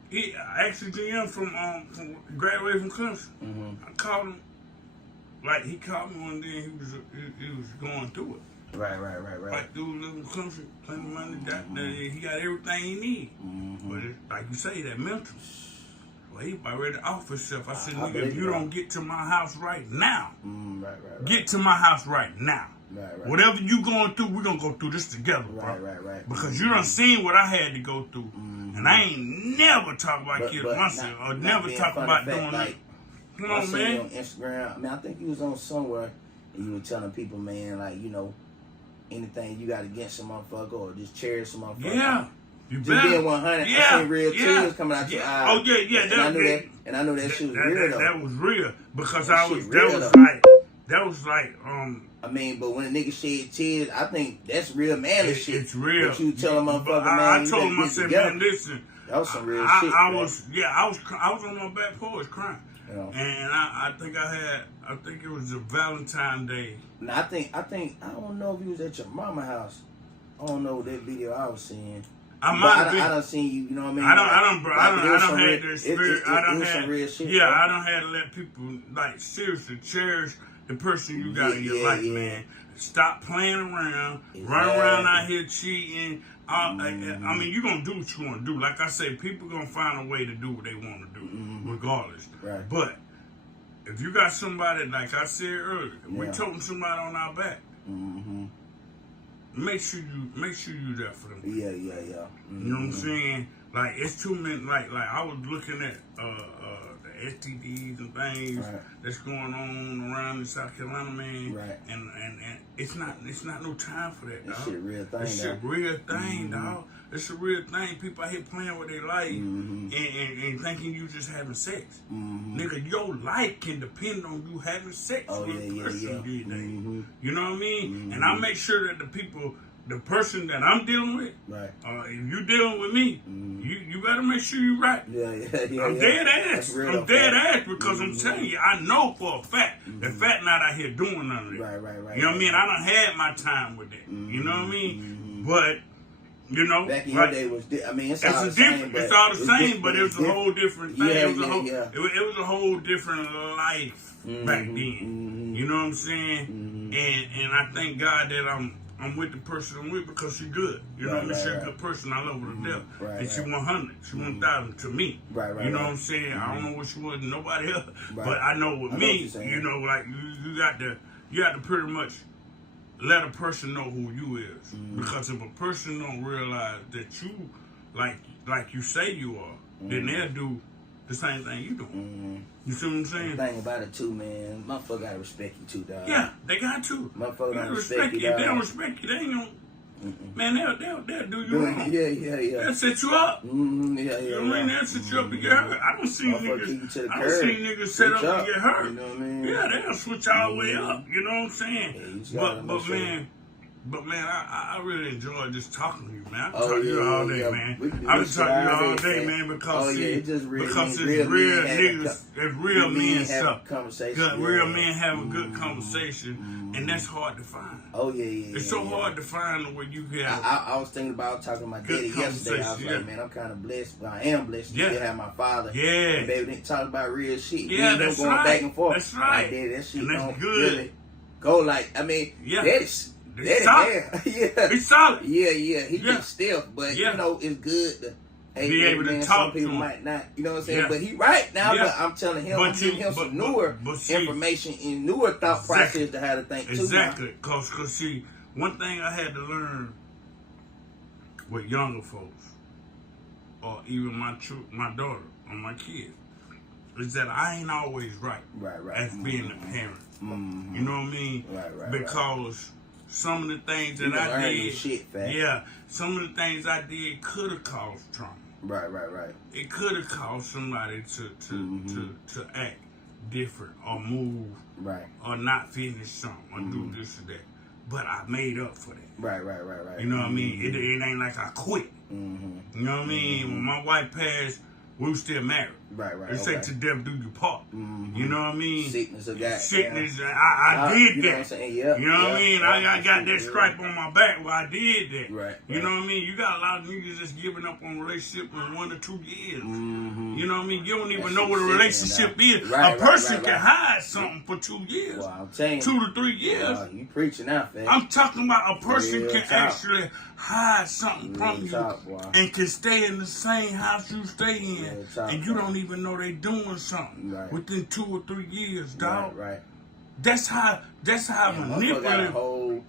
He actually GM from graduated from Clemson. I called him. Like he called me one day, he was going through it. Right. Like dude living in Clemson, plenty of money, he got everything he need. But it's, like you say, that mental. Well, he about ready to off himself. I said, nigga, if you don't get to my house right now, get to my house right now. Right. Whatever you going through, we're gonna go through this together, bro. Right. Because you done seen what I had to go through. And I ain't never talk about killing myself or never talk about doing that. Come on, man. On Instagram, I mean, I think you was on somewhere and you were telling people, man, like, you know, anything you got against a motherfucker or just cherish a motherfucker. Yeah. You just better. being 100. Yeah. I seen real tears coming out your eyes. Oh, yeah. And I knew that shit was real, though. That was real. Because that was like, I mean, but when a nigga shed tears, I think that's real manly shit. It's real. But you tell a motherfucker, man, I told him, I said, man, listen. That was some real shit. I was on my back porch crying. Yeah. And I think it was a Valentine's Day. Now I think I don't know if you was at your mama house. I don't know that video I was seeing. I done seen you. You know what I mean? I don't had the spirit. I don't have some real shit. Yeah, I don't have to let people like seriously cherish the person you got in your life, man. Stop playing around, run around out here cheating. I mean, you're going to do what you want to do. Like I say, people going to find a way to do what they want to do, regardless. Right. But if you got somebody, like I said earlier, we toting somebody on our back, make sure you there for them. Yeah. You know what I'm saying? Like it's too many. Like I was looking at the STDs and things that's going on around in South Carolina, man. Right. And it's not no time for that, dog. That shit real thing. That shit real thing, dog. It's a real thing. People out here playing with their life and thinking you just having sex. Nigga, your life can depend on you having sex with a person these days. You know what I mean? And I make sure that the person that I'm dealing with, if you dealing with me, you better make sure you right. I'm dead ass. I'm dead ass because I'm telling you, I know for a fact that Fat not out here doing none of that. Right. You know what I mean? I done had my time with that. You know what I mean? But you know, back in your day was, it's all the same. It's all the same, but it was a whole different thing. It was a whole different life back then. You know what I'm saying? And I thank God that I'm with the person I'm with because she's good. You know what I mean? She's a good person. I love her to death. And she 100. She 1,000 to me. You know what I'm saying? I don't know what she was to nobody else. But I know with me, you know, like you got to pretty much let a person know who you is. Because if a person don't realize that you like you say you are, then they'll do the same thing you do. You see what I'm saying? The thing about it too, man, motherfucker gotta respect you too, dog. Yeah, they got to. Motherfucker don't respect you, if they don't respect you, they ain't gonna. Man, they'll do you wrong. Yeah. They'll set you up. Yeah. You know what I mean? They'll set you up to get hurt. I don't see niggas set up to get hurt. You know what I mean? Yeah, they'll switch all the way up. You know what I'm saying? But man, I really enjoy just talking to you, man. I can talk to you all day, man. I can talk to you all day, man, because it's real niggas, it's real men stuff. Real men having good conversation, and that's hard to find. It's so hard to find where you get. I was thinking about talking to my daddy yesterday. I was like, man, I'm kind of blessed. Well, I am blessed to still have my father. And baby didn't talk about real shit. Yeah, that's going back and forth. That's right. My daddy, that shit don't really go like. Daddy's. He's solid. He's solid. He gets stiff, but you know it's good to be able to talk. Some people might not, you know what I'm saying. But he right now. But I'm telling him, I'm giving him some newer information and newer thought process to how to think too. Exactly, cause see, one thing I had to learn with younger folks, or even my daughter or my kids, is that I ain't always right. As being a parent. You know what I mean? Because some of the things that I did, some of the things I did could have caused trauma. Right. It could have caused somebody to act different or move, or not finish something or do this or that. But I made up for that. Right. You know what I mean? It ain't like I quit. You know what I mean? When my wife passed, we were still married. They say to death do you part. You know what I mean? Sickness of that. I did that. What I'm saying? You know what I mean? I got that stripe on my back where I did that. You know what I mean? You got a lot of niggas just giving up on relationship in 1 or 2 years. You know what I mean? You don't even know what a relationship is. A person can hide something for 2 years. Well, I'm telling you, 2 to 3 years. You preaching out, man. I'm talking about a person can actually hide something from you and can stay in the same house you stay in, and you don't even know they doing something within 2 or 3 years, dog. That's how manipulative.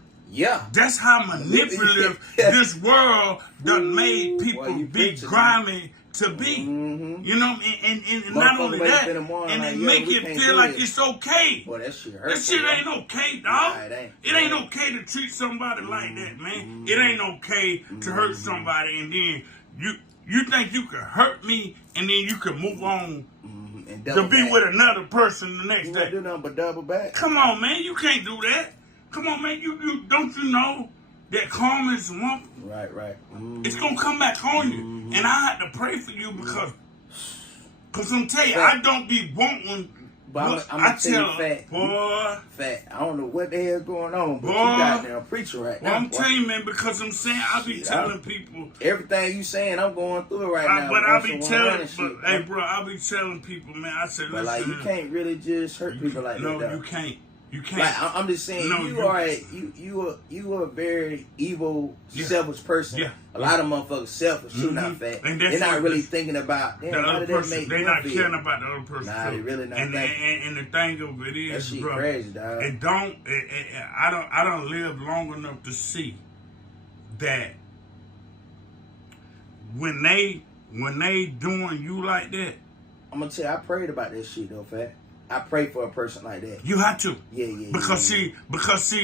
That's how manipulative this world done made people be grimy to be. You know, and not only that, and it make it feel like it's okay. Boy, that shit ain't okay, dog. It ain't okay to treat somebody like that, man. It ain't okay to hurt somebody and then you think you could hurt me and then you could move on to be with another person the next day. Do nothing but double back. Come on, man. You can't do that. Come on, man. You don't you know that karma is one? Right. It's gonna come back on you, and I had to pray for you because I'm telling you, I don't be wanting. But I'm gonna tell you, Fat. I don't know what the hell going on, but you got there preaching right now. I'm telling you, man, because I'm saying I be telling people everything you saying. I'm going through it right now. But I be telling, hey, bro, I be telling people, man. I said, listen, like you can't really just hurt people like that. No, you can't. You can't. Like, I'm just saying, you are a very evil, selfish person. A lot of motherfuckers selfish, too, not Fat. They're not really thinking about the other person. They're not caring about the other person. Nah, they really not. And the thing of it is, that shit bro, crazy, dog. I don't live long enough to see that when they when they doing you like that, I'm gonna tell you, I prayed about that shit though, Fat. I pray for a person like that. You have to. Yeah. Because see,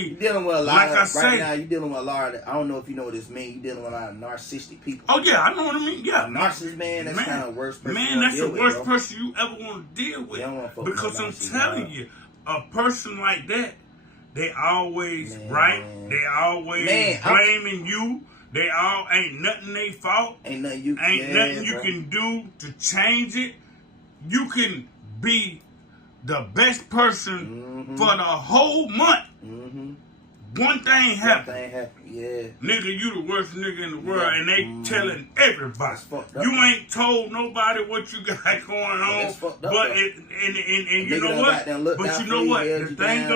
you're dealing with a lot like of, right now, you're dealing with a lot of, I don't know if you know what this means, you're dealing with a lot of narcissistic people. Oh yeah, I know what I mean. Yeah. A narcissist, man, that's kind of the worst person. Man, that's the worst person you ever want to deal with. Because I'm telling you, a person like that, they always they always blaming you. They all ain't nothing they fault. Ain't nothing you can do to change it. You can be the best person for the whole month. One thing happened. Yeah. Nigga, you the worst nigga in the world, and they telling everybody. You ain't told nobody what you got going on. But you know what? But you know what? The thing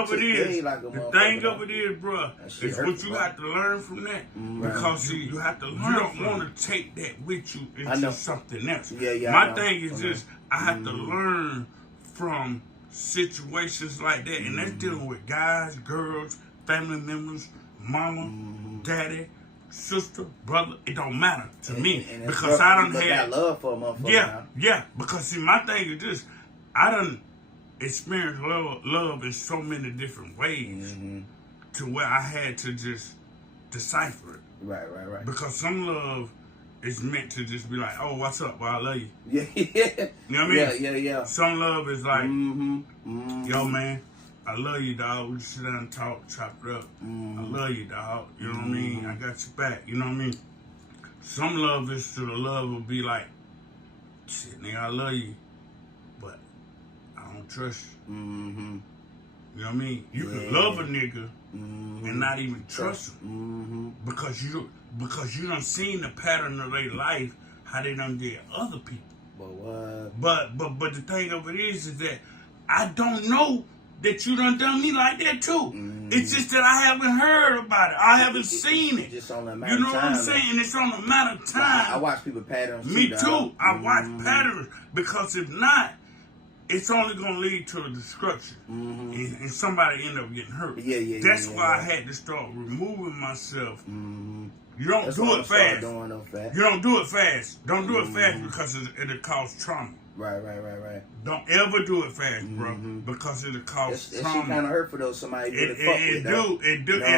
of it is, bro, is what you have to learn from that. Because see, you have to learn. You don't want to take that with you into something else. My thing is just, I have to learn from situations like that, and that's dealing with guys, girls, family members, mama, daddy, sister, brother. It don't matter to me because I done had love for a motherfucker. Yeah. Because see, my thing is this: I done experienced love in so many different ways to where I had to just decipher it. Right. Because some love is meant to just be like, oh, what's up? Well, I love you. Yeah. You know what I mean? Yeah. Some love is like, yo, man, I love you, dog. We just sit down and talk, chop it up. I love you, dog. You know what I mean? I got your back. You know what I mean? Some love is to the love will be like, shit, nigga, I love you, but I don't trust you. You know what I mean? You can love a nigga and not even trust him because you done seen the pattern of their life, how they done did other people. But the thing of it is that I don't know that you done me like that too. It's just that I haven't heard about it. I haven't seen it. Just on the matter you know what I'm saying? It's on a matter of time. I watch people patterns. Me too. I watch patterns because if not, it's only going to lead to a destruction. And somebody end up getting hurt. That's why I had to start removing myself. You don't do it fast. You don't do it fast. Don't do it fast because it'll cause trauma. Right. Don't ever do it fast, bro, because it'll cause trauma. That shit kind of hurt for those somebody It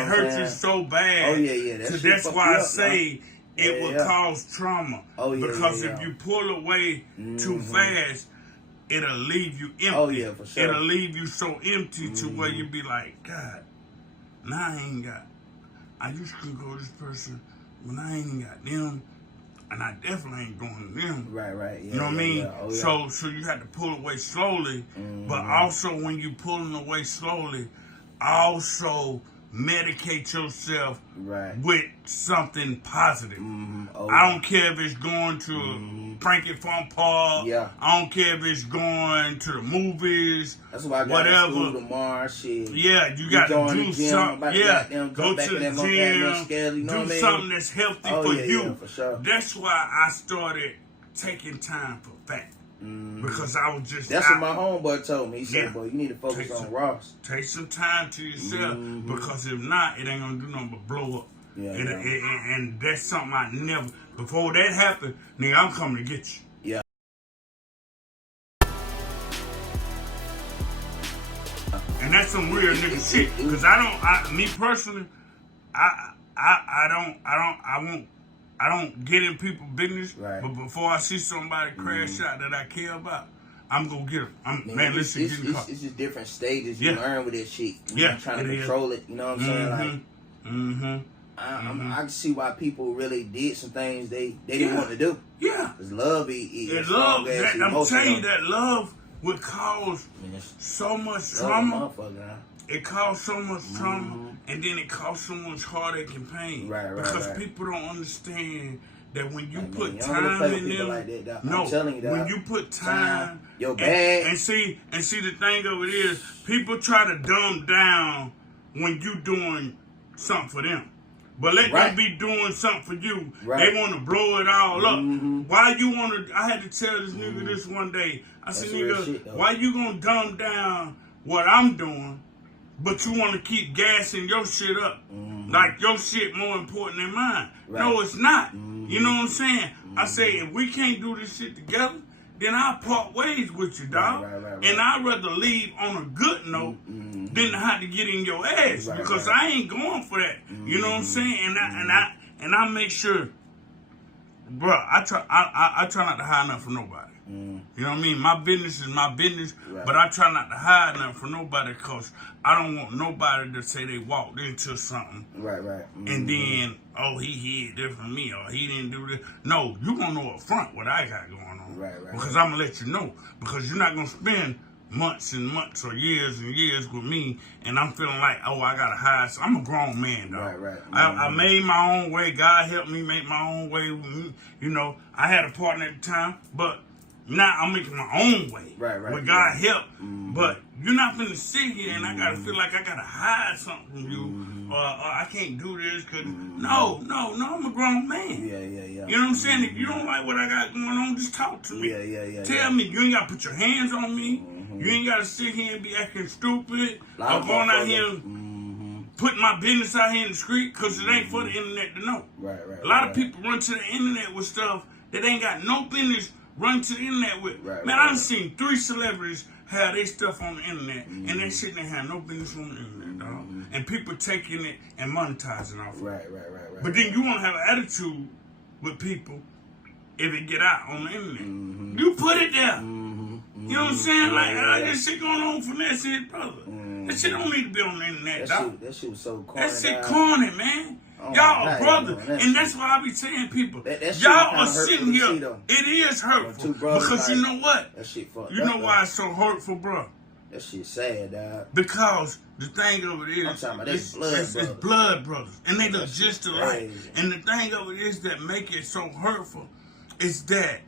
hurts you so bad. Oh yeah. So that's why I say it will cause trauma. Because if you pull away too fast, it'll leave you empty. Oh yeah, for sure. It'll leave you so empty to where you be like, God, now I ain't got. I used to go to this person, but I ain't got them. And I definitely ain't going to them. Right. Yeah, you know what I mean? Yeah. Oh, yeah. So you have to pull away slowly. But also when you pulling away slowly, also medicate yourself with something positive. I don't care if it's going to Frankie Fun Park. I don't care if it's going to the movies. That's why I got to school tomorrow. Shit. Yeah, you got to do something. Go to the gym. Do something that's healthy for you. Yeah, for sure. That's why I started taking time for fat. Because I was just That's what my homeboy told me. He said, boy, you need to focus on Ross. Take some time to yourself because if not, it ain't going to do nothing but blow up. And that's something I never, before that happened, nigga, I'm coming to get you. Yeah. And that's some real nigga shit. Because me personally, I don't get in people's business, but before I see somebody crash out that I care about, I'm gonna get them. Listen, it's just different stages you learn with this shit. I'm trying to control it. You know what I'm saying? I can see why people really did some things they didn't want to do. Because love is love. I'm telling you that love would cause so much trauma. It caused so much trauma, and then it caused so much heartache and pain. Because people don't understand that when you put time in them, when you put time, and see the thing of it is, people try to dumb down when you doing something for them. But let them be doing something for you. They want to blow it all up. Why you want to? I had to tell this nigga this one day. I said, nigga, why you gonna dumb down what I'm doing? But you want to keep gassing your shit up. Like your shit more important than mine. No, it's not. You know what I'm saying? I say, if we can't do this shit together, then I'll part ways with you, dog. Right. And I'd rather leave on a good note than to have to get in your ass because I ain't going for that. You know what I'm saying? And I make sure, bro. I try not to hide nothing from nobody. You know what I mean? My business is my business, but I try not to hide nothing from nobody because I don't want nobody to say they walked into something. Right. And then, oh, he hid this from me or he didn't do this. No, you gonna know up front what I got going on. Right. Because I'm gonna let you know. Because you're not gonna spend months and months or years and years with me and I'm feeling like, oh, I gotta hide. So I'm a grown man, dog. Right. I made my own way. God helped me make my own way with me. You know, I had a partner at the time, but now I'm making my own way. Right. With God help. But you're not finna sit here and I gotta feel like I gotta hide something from you or I can't do this because no, I'm a grown man. Yeah. You know what I'm saying? If you don't like what I got going on, just talk to me. Yeah. Tell me. You ain't gotta put your hands on me. You ain't gotta sit here and be acting stupid or going out here and putting my business out here in the street because it ain't for the internet to know. Right. A lot of people run to the internet with stuff that ain't got no business run to the internet with. Man, I done seen 3 celebrities have their stuff on the internet, and that shit ain't have no business on the internet, dog. And people taking it and monetizing off of it. Right. But then you want to have an attitude with people if it get out on the internet. You put it there. You know what I'm saying? Like, this shit going on for that shit, brother. That shit don't need to be on the internet, dog. That shit was so corny. That shit corny, man. Y'all are brothers, and that's why I be saying people, y'all are sitting here. It is hurtful because you know what? That shit fucked up. You know why it's so hurtful, bro? That shit sad, dog. Because the thing of it is, it's blood brothers, and they look just alike. And the thing of it is that make it so hurtful is that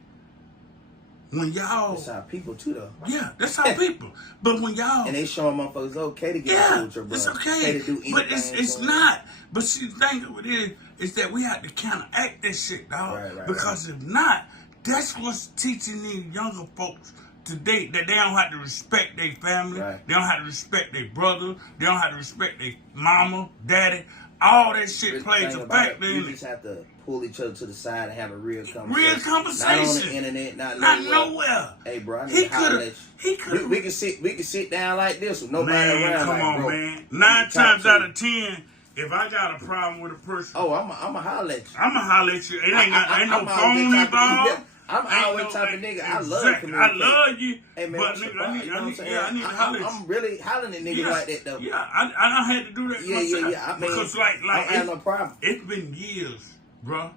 when y'all, that's how people too, though. Yeah, that's how people. But when y'all and they showing motherfuckers it's okay to get into with your brother. It's okay, but it's not. But see, the thing of it is that we have to counteract that shit, dog. Because if not, that's what's teaching these younger folks today that they don't have to respect their family, they don't have to respect their brother, they don't have to respect their mama, daddy. All that shit plays a factor in it. You just have to pull each other to the side and have a real conversation. Not on the internet, not nowhere. Hey, bro, I need to holler at you. We can sit down like this with nobody around. Come on, man. 9 times out of 10, if I got a problem with a person, I'm a holler at you. I'm a holler at you. It ain't no phone involved. I'm always type of nigga. I love communication. I love you. Hey, man, but nigga, I need to holler at you. I'm really hollering at niggas like that, though. Yeah, I don't have to do that myself. Yeah. I mean, because I don't have no problem. It's been years, bro.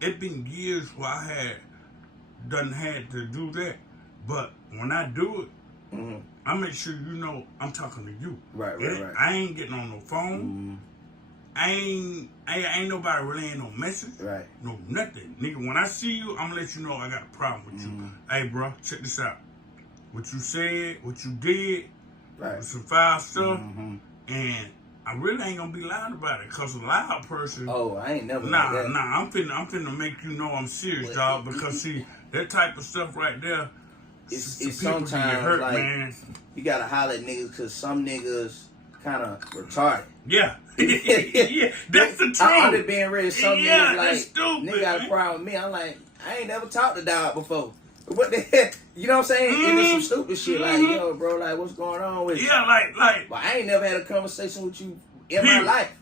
It's been years where I done had to do that. But when I do it, I make sure you know I'm talking to you. Right. I ain't getting on no phone. I ain't nobody relaying no message. No nothing. Nigga, when I see you, I'm gonna let you know I got a problem with you. Hey, bro, check this out. What you said, what you did, some foul stuff, and I really ain't gonna be loud about it, cause a loud person. Oh, I ain't never. Nah. I'm finna make you know I'm serious, dog. Because see, that type of stuff right there, it's sometimes get hurt, like, man. You gotta holler at niggas, cause some niggas kind of retarded. Yeah, that's the truth. I'm just being real. Some niggas like, stupid, nigga got a problem with me. I'm like, I ain't never talked to dog before. What the heck? You know what I'm saying? It is some stupid shit like, yo, bro, like, what's going on with you? Yeah, like. But I ain't never had a conversation with you in my life.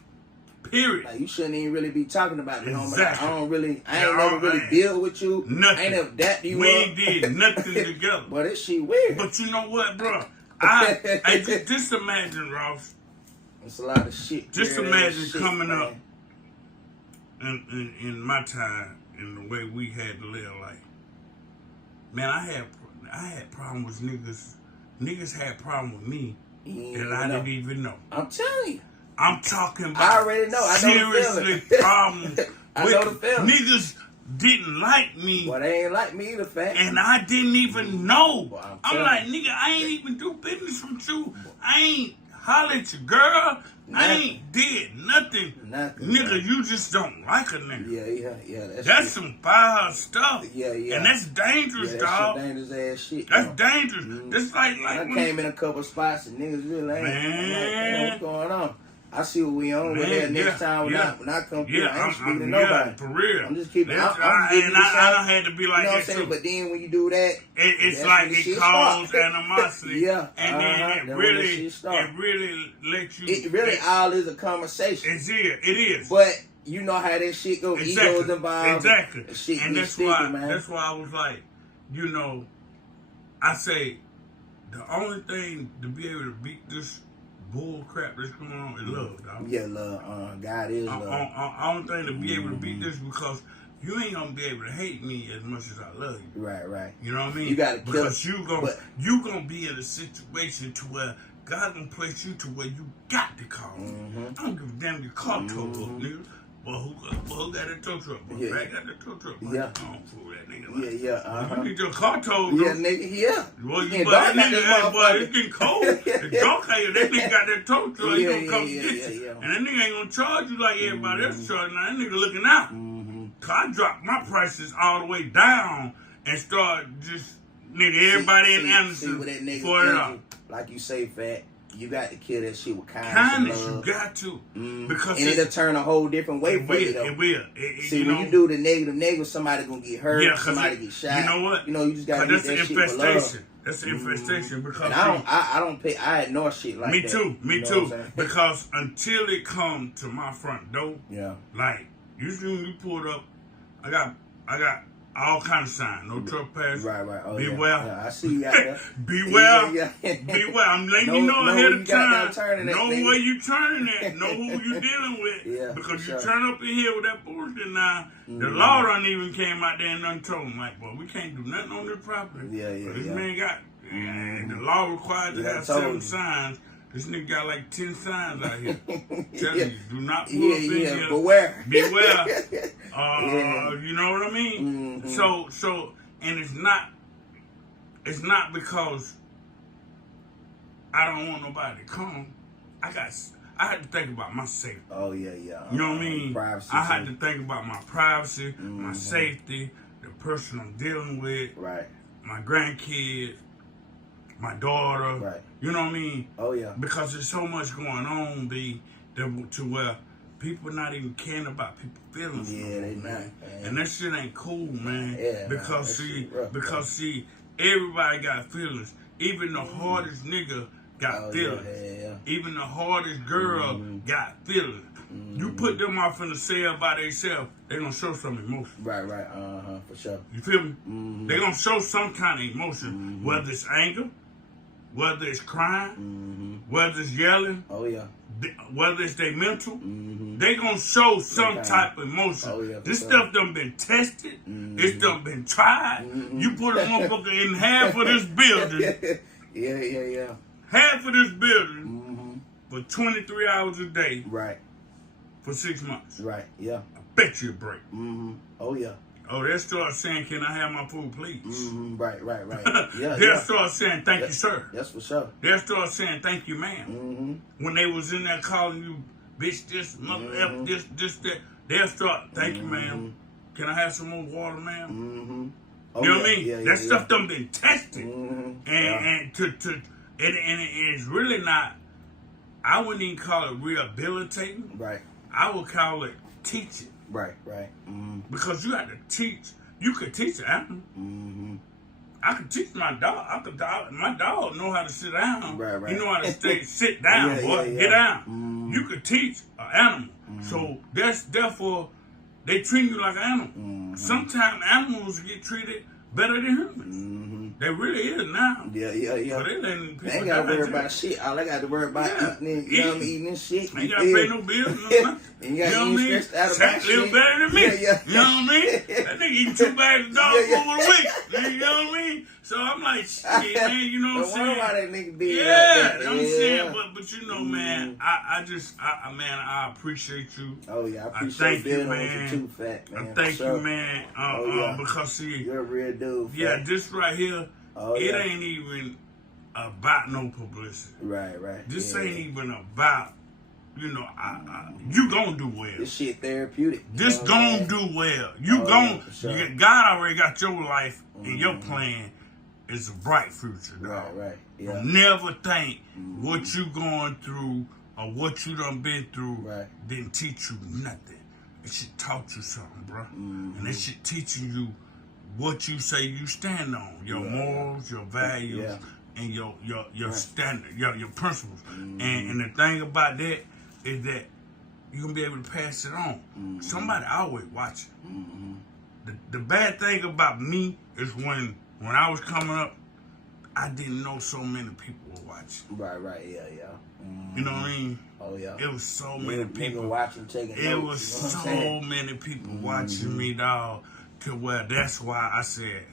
Period. Like, you shouldn't even really be talking about it. Exactly. I ain't never really deal with you. Nothing. I ain't never dapped you We ain't did nothing together. But this shit weird. But you know what, bro? Just imagine, Ross. It's a lot of shit. Just imagine coming up in my time and the way we had to live life. Man, I had problems with niggas. Niggas had problems with me that I didn't even know. I'm telling you. I'm talking about. I already know. I know seriously the problems. I know the feeling. Niggas didn't like me. Well, they ain't like me either, fat. And I didn't even know. Well, I'm like, nigga, I ain't even do business with you. I ain't holler at your girl. Nothing. I ain't did nothing. Nigga, man. You just don't like a nigga. Yeah. That's some foul stuff. Yeah. And that's dangerous, dog. That's dangerous ass shit. That's dangerous. That's like I came in a couple spots and niggas really ain't. Man. Like, what's going on? I see what we on with that next time when I come through. I ain't speaking to nobody. For real. I'm just keeping. I don't have to be like that too. But then when you do that, it's like it causes animosity. Yeah. And then it really lets you. It really all is a conversation. It is. But you know how that shit goes. Exactly. Egos involved. Exactly. And that's why I was like, you know, I say the only thing to be able to beat this bull crap that's going on is love, dog. Yeah, love. God is love. Only thing to be able to beat this because you ain't gonna be able to hate me as much as I love you. Right. You know what I mean? You gotta kill because you gonna be in a situation to where God gonna place you to where you got to call. I don't give a damn your car tow up, nigga. Well, who got that tow truck? Well, I got that tow truck. Yeah. I don't fool that nigga. Yeah. You need your car towed. Yeah, nigga. Yeah. Well, it's getting cold. It's dark out here. That nigga got that tow truck. He gonna come get you. And that nigga ain't gonna charge you like everybody else charging. Now that nigga looking out. Cause I dropped my prices all the way down and start just everybody in Anderson for it up. Like you say, Fat. You got to kill that shit with kindness and love. You got to. Because and it'll turn a whole different way for you, though. It will. See, when you do the negative, somebody gonna get hurt, somebody get shot. You know what? You just gotta get that shit with love. That's the infestation. Because I ignore shit like that. Me too. Because until it come to my front door, like usually when you pull it up, I got all kind of signs. No trespass. Right. Oh, beware. Yeah, I see you out there. Beware. Beware. I'm letting you know ahead of time. Know where you turning at. Know who you dealing with. Because you turn up in here with that bullshit now. The law done even came out there and done told them, like, boy, we can't do nothing on this property. This man got, the law required to have 7 signs. This nigga got like 10 signs out here. Tell you, do not pull up in here. Beware. You know what I mean? So, and it's not because I don't want nobody to come. I had to think about my safety. Oh, yeah. You know what I mean? Privacy, I had to think about my privacy, my safety, the person I'm dealing with, my grandkids, my daughter. Right. You know what I mean? Oh, yeah. Because there's so much going on, to where people not even caring about people's feelings. Yeah, they not. And that shit ain't cool, man. Yeah, because everybody got feelings. Even the hardest nigga got feelings. Yeah. Even the hardest girl got feelings. You put them off in the cell by themselves, they gonna show some emotion. Right. For sure. You feel me? They gonna show some kind of emotion, whether it's anger, whether it's crying, whether it's yelling. Oh, yeah. Whether it's their mental, they gonna show some type of emotion. Oh, yeah, this stuff done been tested. It's done been tried. You put a motherfucker in half of this building. Yeah. Half of this building for 23 hours a day. Right. For 6 months. Right. Yeah. I bet you a break. Oh, yeah. Oh, they'll start saying, "Can I have my food, please?" Right. Yeah. They'll start saying, "Thank you, sir." That's for sure. They'll start saying, "Thank you, ma'am." When they was in there calling you, bitch, this, mother F, this, that, they'll start, "Thank you, ma'am. Can I have some more water, ma'am?" Oh, you know what I mean? Yeah, that stuff done been tested, and it's really not. I wouldn't even call it rehabilitating. Right. I would call it teaching. Right. Because you have to teach. You could teach an animal. I could teach my dog. My dog know how to sit down. Right. He know how to sit down, boy. Get down. You could teach an animal. So therefore, they treat you like an animal. Sometimes animals get treated better than humans. They really is now. Yeah. So they ain't got to worry about shit. All they got to worry about eating this shit. Ain't got to pay no bills. And you got to eat stressed out about shit. Live better than me. Yeah. You know what I mean? That nigga eating 2 bags of dog food a week. You know what I mean? So I'm like, shit, man, you know what I'm saying? Why that nigga be like that? I'm saying, but you know, man, I appreciate you. Oh, yeah, I appreciate you, man. Too, Fat, man. I thank you, man. Because, see, you're a real dude, Fat. Yeah, this right here, it ain't even about no publicity. Right. This ain't even about, you know, you gonna do well. This shit therapeutic. This gonna do well. God already got your life and your plan is a bright future, dog. Right. Yeah. Never think what you going through or what you done been through didn't teach you nothing. It should taught you something, bro. And it should teaching you what you say you stand on, your morals, your values, and your standard, your principles. And the thing about that is that you're gonna be able to pass it on. Somebody always watching. The bad thing about me is when I was coming up, I didn't know so many people were watching. Right, yeah. You know what I mean? Oh yeah. It was so many people watching, taking notes. It was so many people watching me, dog, to where that's why I said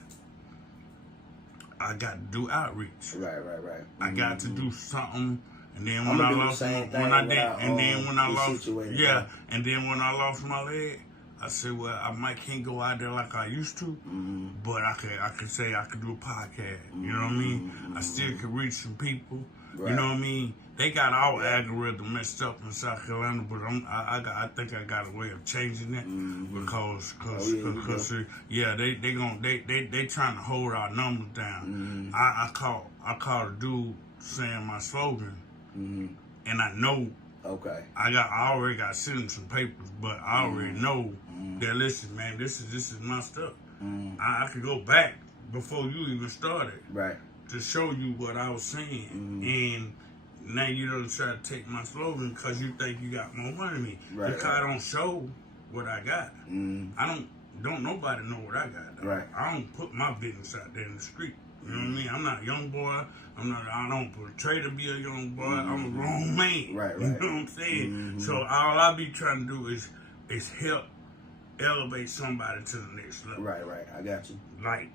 I got to do outreach. Right. I got to do something, and then when I lost my leg, I said, well, I can't go out there like I used to, but I could say I could do a podcast. You know what I mean? I still could reach some people. You know what I mean? They got our algorithm messed up in South Carolina, but I think I got a way of changing it because they trying to hold our numbers down. I called a dude saying my slogan, and I know. Okay. I already got sent him some papers, but I already know that, listen, man, this is my stuff. I could go back before you even started to show you what I was saying, and now you don't try to take my slogan because you think you got more money than me. Because I don't show what I got. I don't nobody know what I got. I don't put my business out there in the street. You know what I mean? I'm not a young boy. I don't portray to be a young boy. I'm a grown man. You know what I'm saying? So all I be trying to do is help elevate somebody to the next level. Right. I got you. Like,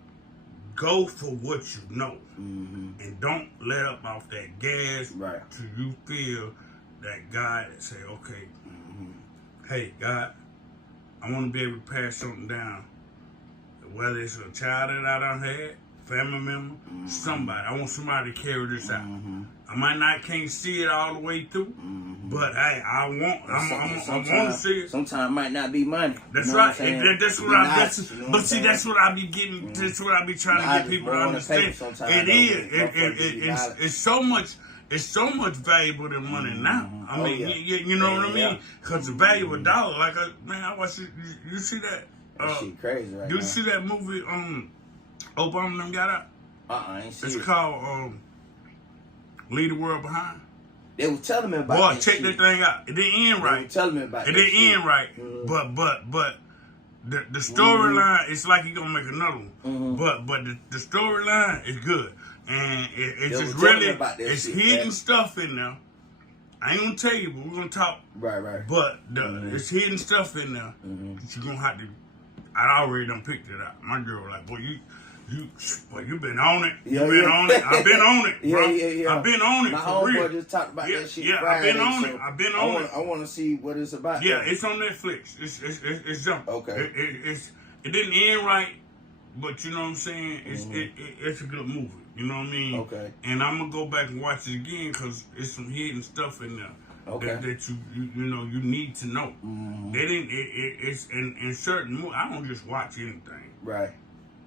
go for what you know, and don't let up off that gas till you feel that God say, okay, hey, God, I want to be able to pass something down, whether it's a child that I done had, family member, somebody. I want somebody to carry this out. I can't see it all the way through, but hey, I want to see it. Sometimes it might not be money. That's right. That's what I be getting. That's what I be trying to get people to understand. It is. It's so much. It's so much valuable than money now. I mean, you know what I mean? Because the value of a dollar, like I watch it. You see that? That shit crazy right now. You see that movie? Obama them got out. I ain't see it. It's called Leave the World Behind. They was telling me about that. Boy, check that thing out. It didn't end right. They were telling me about it. It didn't end right. But the storyline, it's like he gonna make another one. But the storyline is good. And it's just really, it's hidden stuff in there. I ain't gonna tell you, but we're gonna talk. Right. But it's hidden stuff in there that you're gonna have to. I already done picked it out. My girl like, boy, you been on it. You been on it. I've been on it, bro. I've been on it. My for real. homeboy just talked about that shit. I've been on it. I've been on it. I want to see what it's about. Yeah, it's on Netflix. It's jumping. Okay. It didn't end right, but you know what I'm saying. It's a good movie. You know what I mean? Okay. And I'm gonna go back and watch it again because it's some hidden stuff in there. Okay. That you need to know. They didn't. It's in certain movies. I don't just watch anything. Right.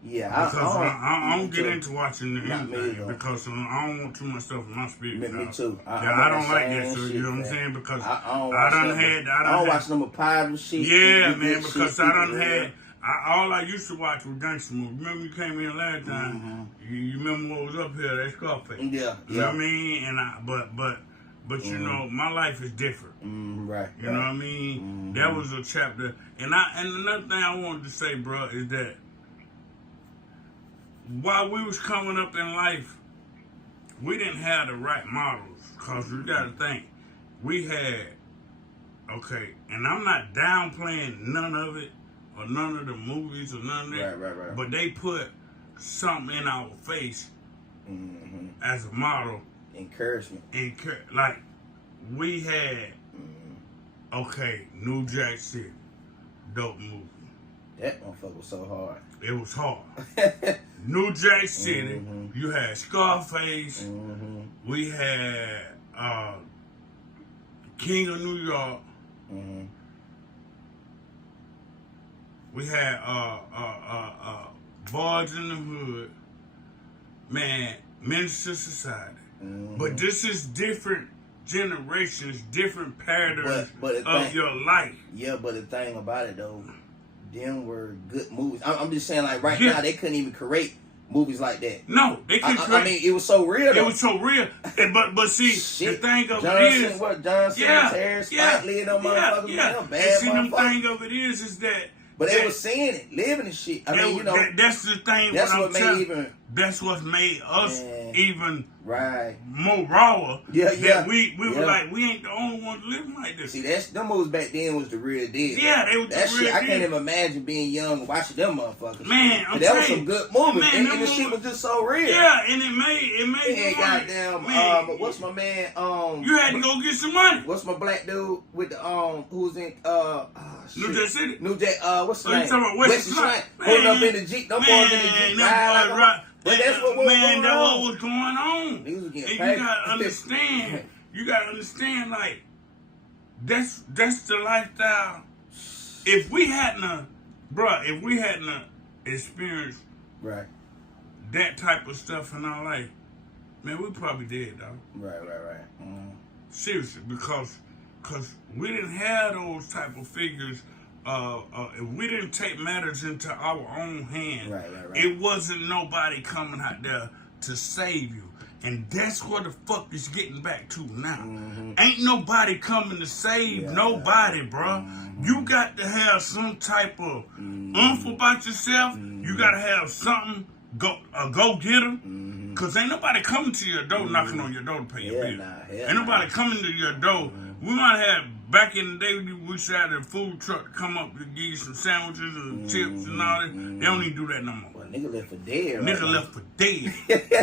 Yeah. Because I don't get into watching anything because I don't want too much stuff in my spirit. Me too. I don't like that. So you know what I'm saying? Because I don't watch them pirate shit. Yeah, man. Because I done had. All I used to watch was gangster movies. Remember you came in last time? You remember what was up here? That Scarface. Yeah. You know what I mean? And but you know, my life is different. Right. You know what I mean? That was a chapter. And another thing I wanted to say, bro, is that while we was coming up in life, we didn't have the right models. Cause you gotta think, we had, and I'm not downplaying none of it, or none of the movies, or none of that. Right. But they put something in our face as a model. Encouragement. Like, we had, New Jack City, dope movie. That motherfucker was so hard. It was hard. New Jack City, you had Scarface, we had King of New York, we had Boys in the Hood, man, Minister Society. But this is different generations, different patterns of your life. Yeah, but the thing about it though, them were good movies. I'm just saying, like right now, they couldn't even create movies like that. No, they couldn't create. I mean, it was so real though. It was so real. But see, the thing of John it is... John Terry, Spike Lee, them motherfuckers, man, bad and see, motherfuckers. The thing of it is that... But they were seeing it, living and shit. I mean, you know... That's the thing. That's what made us even more rawer. That we were like, we ain't the only ones living like this. See, them movies back then was the real deal. Yeah, they was the real deal. I can't even imagine being young and watching them motherfuckers. Man, that was some good movies. And the shit was just so real. Yeah, and it made goddamn, what's my man, you had to go get some money. What's my black dude with the, who's in, New Jack City? New Jack, what's the name? You talking about Wesley Snipes? Pulling up in the Jeep. Them boys in the Jeep. But that's what was going on. Niggas was getting and you gotta understand. You gotta understand, like, that's the lifestyle. If we hadn't experienced that type of stuff in our life, man, we probably dead, dog. Right. Mm-hmm. Seriously, because we didn't have those type of figures. If we didn't take matters into our own hands, it wasn't nobody coming out there to save you. And that's what the fuck is getting back to now. Mm-hmm. Ain't nobody coming to save nobody, bro. Mm-hmm. You got to have some type of oomph about yourself. Mm-hmm. You got to have something, go-getter. Mm-hmm. Because ain't nobody coming to your door, knocking on your door to pay your bill. Ain't nobody coming to your door. We might have, back in the day, we used to have a food truck to come up to give you some sandwiches and chips and all that. They don't even do that no more. Well, nigga left for dead, Nigga left for dead,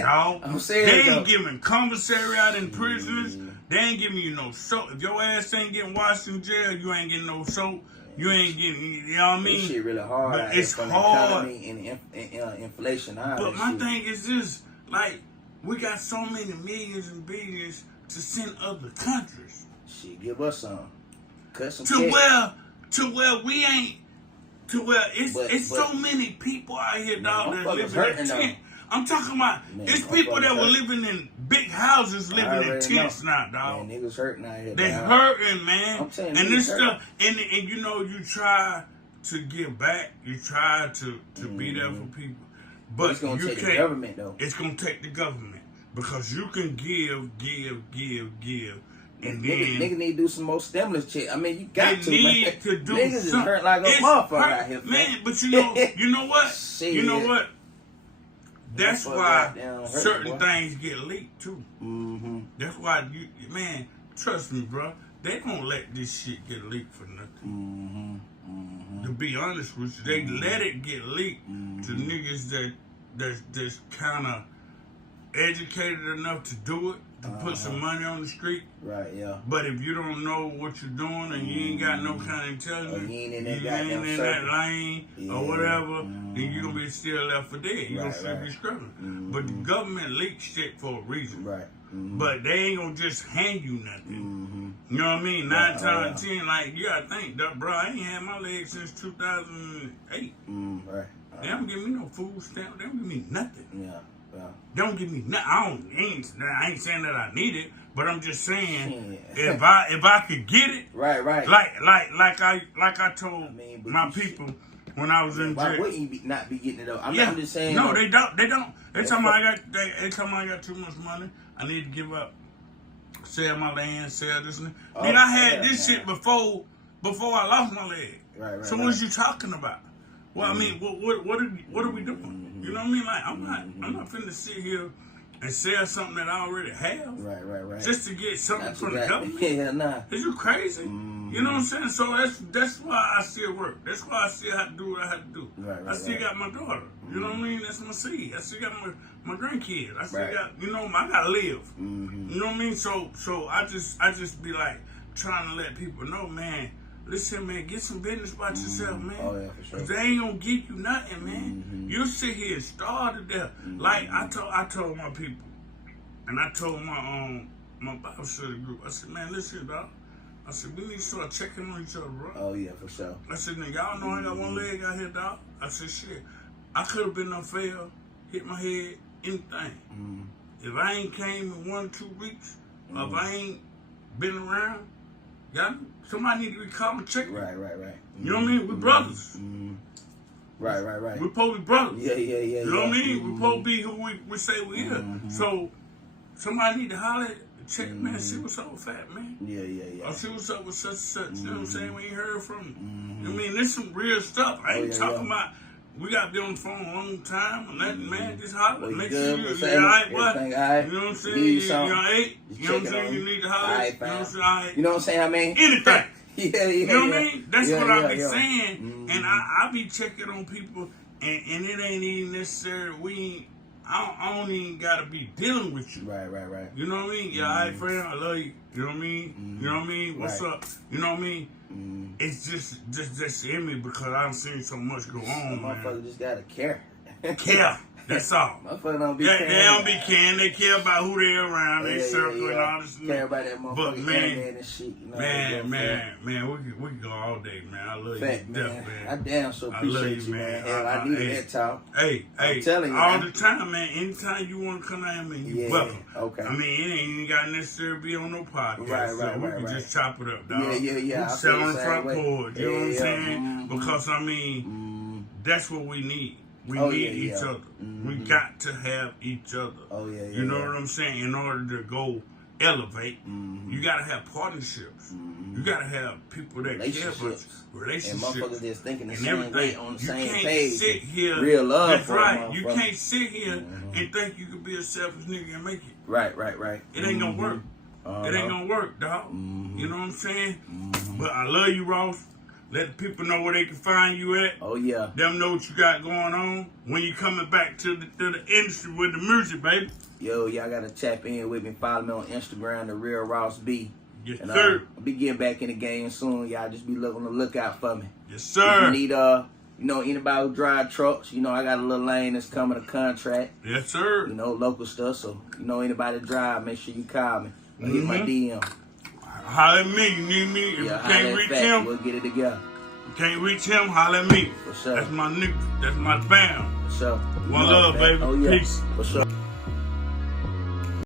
dog. I'm serious, they ain't giving commissary out in prisons. They ain't giving you no soap. If your ass ain't getting washed in jail, you ain't getting no soap. You ain't getting, you know what I mean? This shit really hard. But it's hard. The economy and inflation. But my thing is this, like, we got so many millions and billions to send other countries. Shit, give us some. Cut some to where we ain't. To where it's so many people out here, dog, that live in tents. I'm talking about it's people that were living in big houses, living in tents now, dog. Man, niggas hurting out here. They hurting, man. I'm saying, and this stuff, and you know, you try to give back, you try to be there for people, but it's gonna take the government though. It's gonna take the government because you can give. And niggas need to do some more stimulus check. I mean, you got to. Need to do niggas is hurt like a motherfucker out here, man. But you know what? You know what? That's why certain things get leaked too. Mm-hmm. That's why man, trust me, bro. They don't let this shit get leaked for nothing. Mm-hmm. To be honest with you, they let it get leaked to niggas that's kind of educated enough to do it. To put some money on the street. Right, yeah. But if you don't know what you're doing and you ain't got no kind of intelligence, you ain't in that lane or whatever, then you're going to be still left for dead. You're going to still be struggling. But the government leaks shit for a reason. Right. But they ain't going to just hand you nothing. You know what I mean? 9 times out of 10, like, you got to think, bro, I ain't had my legs since 2008. Right. They don't give me no food stamp. They don't give me nothing. Yeah. Don't give me nothing. I ain't saying that I need it, but I'm just saying if I could get it, right. Like I told my people when I was in jail. Why wouldn't you not be getting it though? I'm just saying. No, they don't. They tell me I got too much money. I need to give up, sell my land, sell this. I had this shit before I lost my leg. Right. So what you talking about? Well, I mean, what are we doing? You know what I mean? Like, I'm not finna sit here and sell something that I already have. Right. Just to get something from the government. Yeah, nah. Is you crazy? You know what I'm saying? So that's why I still work. That's why I still have to do what I have to do. I still got my daughter. You know what I mean? That's my seed. I still got my grandkids. I still got, I gotta live. You know what I mean? So I just be like trying to let people know, man. Listen, man, get some business about yourself, man. Oh, yeah, for sure. Cause they ain't gonna give you nothing, man. You sit here and starve to death. Like I told my people, and I told my Bible study group. I said, man, listen, dog. I said, we need to start checking on each other, bro. Oh yeah, for sure. I said, nigga, y'all know I got one leg out here, dog. I said, shit, I could have been unfair, hit my head, anything. If I ain't came in 1 or 2 weeks, or if I ain't been around. Somebody need to be calm and check. Right. You know what I mean? We're brothers. Right. We're supposed to be brothers. Yeah. You know what I mean? We're supposed to be who we say we is. So somebody need to holler, check, man, see what's up with Fat, man. Yeah. Or see what's up with such and such. You know what I'm saying? We ain't heard from him. You know what I mean? There's some real stuff. I ain't talking about. We got to be on the phone a long time and that, man, just holler. Make sure you're all right, what? You know what I'm saying? You all right? You know what I'm saying? You need to holler. You know what I'm saying? You know what I'm saying? I mean? Anything. Yeah. You know what I mean? That's what I be saying. And I be checking on people, and it ain't even necessary. I don't even got to be dealing with you. Right. You know what I mean? Yeah, all right, friend, I love you. You know what I mean? You know what I mean? What's up? You know what I mean? It's just in me because I've seen so much go on, man. Motherfucker just gotta care. Care. That's all. Motherfucker don't be caring. They don't be caring. They care about who they're around. They circle and all this. Care about that motherfucker. But man, and shit, you know, man, we can go all day, man. I love Fat, you, man. I damn so I appreciate you, man. Hell, I needed that talk. Hey, I'm telling you, all man. the time, man. Anytime you want to come out, man, you welcome. Okay. I mean, it ain't even got necessarily be on no podcast. So we can just chop it up, dog. Yeah. We can sit on the front porch. You know what I'm saying? Because I mean, that's what we need. We need each other. We got to have each other. You know what I'm saying? In order to go elevate, you got to have partnerships. You got to have people that care about relationships. And motherfuckers just thinking the same way on the same page. You can't sit here. Real love. That's right. You can't sit here and think you could be a selfish nigga and make it. Right. It ain't gonna work. It ain't gonna work, dog. You know what I'm saying? But I love you, Ross. Let people know where they can find you at. Oh, yeah. Them know what you got going on when you coming back to the industry with the music, baby. Yo, y'all got to tap in with me. Follow me on Instagram, The Real Ross B. Yes, and, sir. I'll be getting back in the game soon. Y'all just be on the lookout for me. Yes, sir. If you need, anybody who drive trucks, I got a little lane that's coming, a contract. Yes, sir. Local stuff. So, anybody drive, make sure you call me. Or hit my DM. Holler at me. You need me. If you can't reach him, we'll get it together. You can't reach him, holler at me. For sure. That's my nigga. That's my fam. For sure. One love, baby. Oh, yeah. Peace. For sure.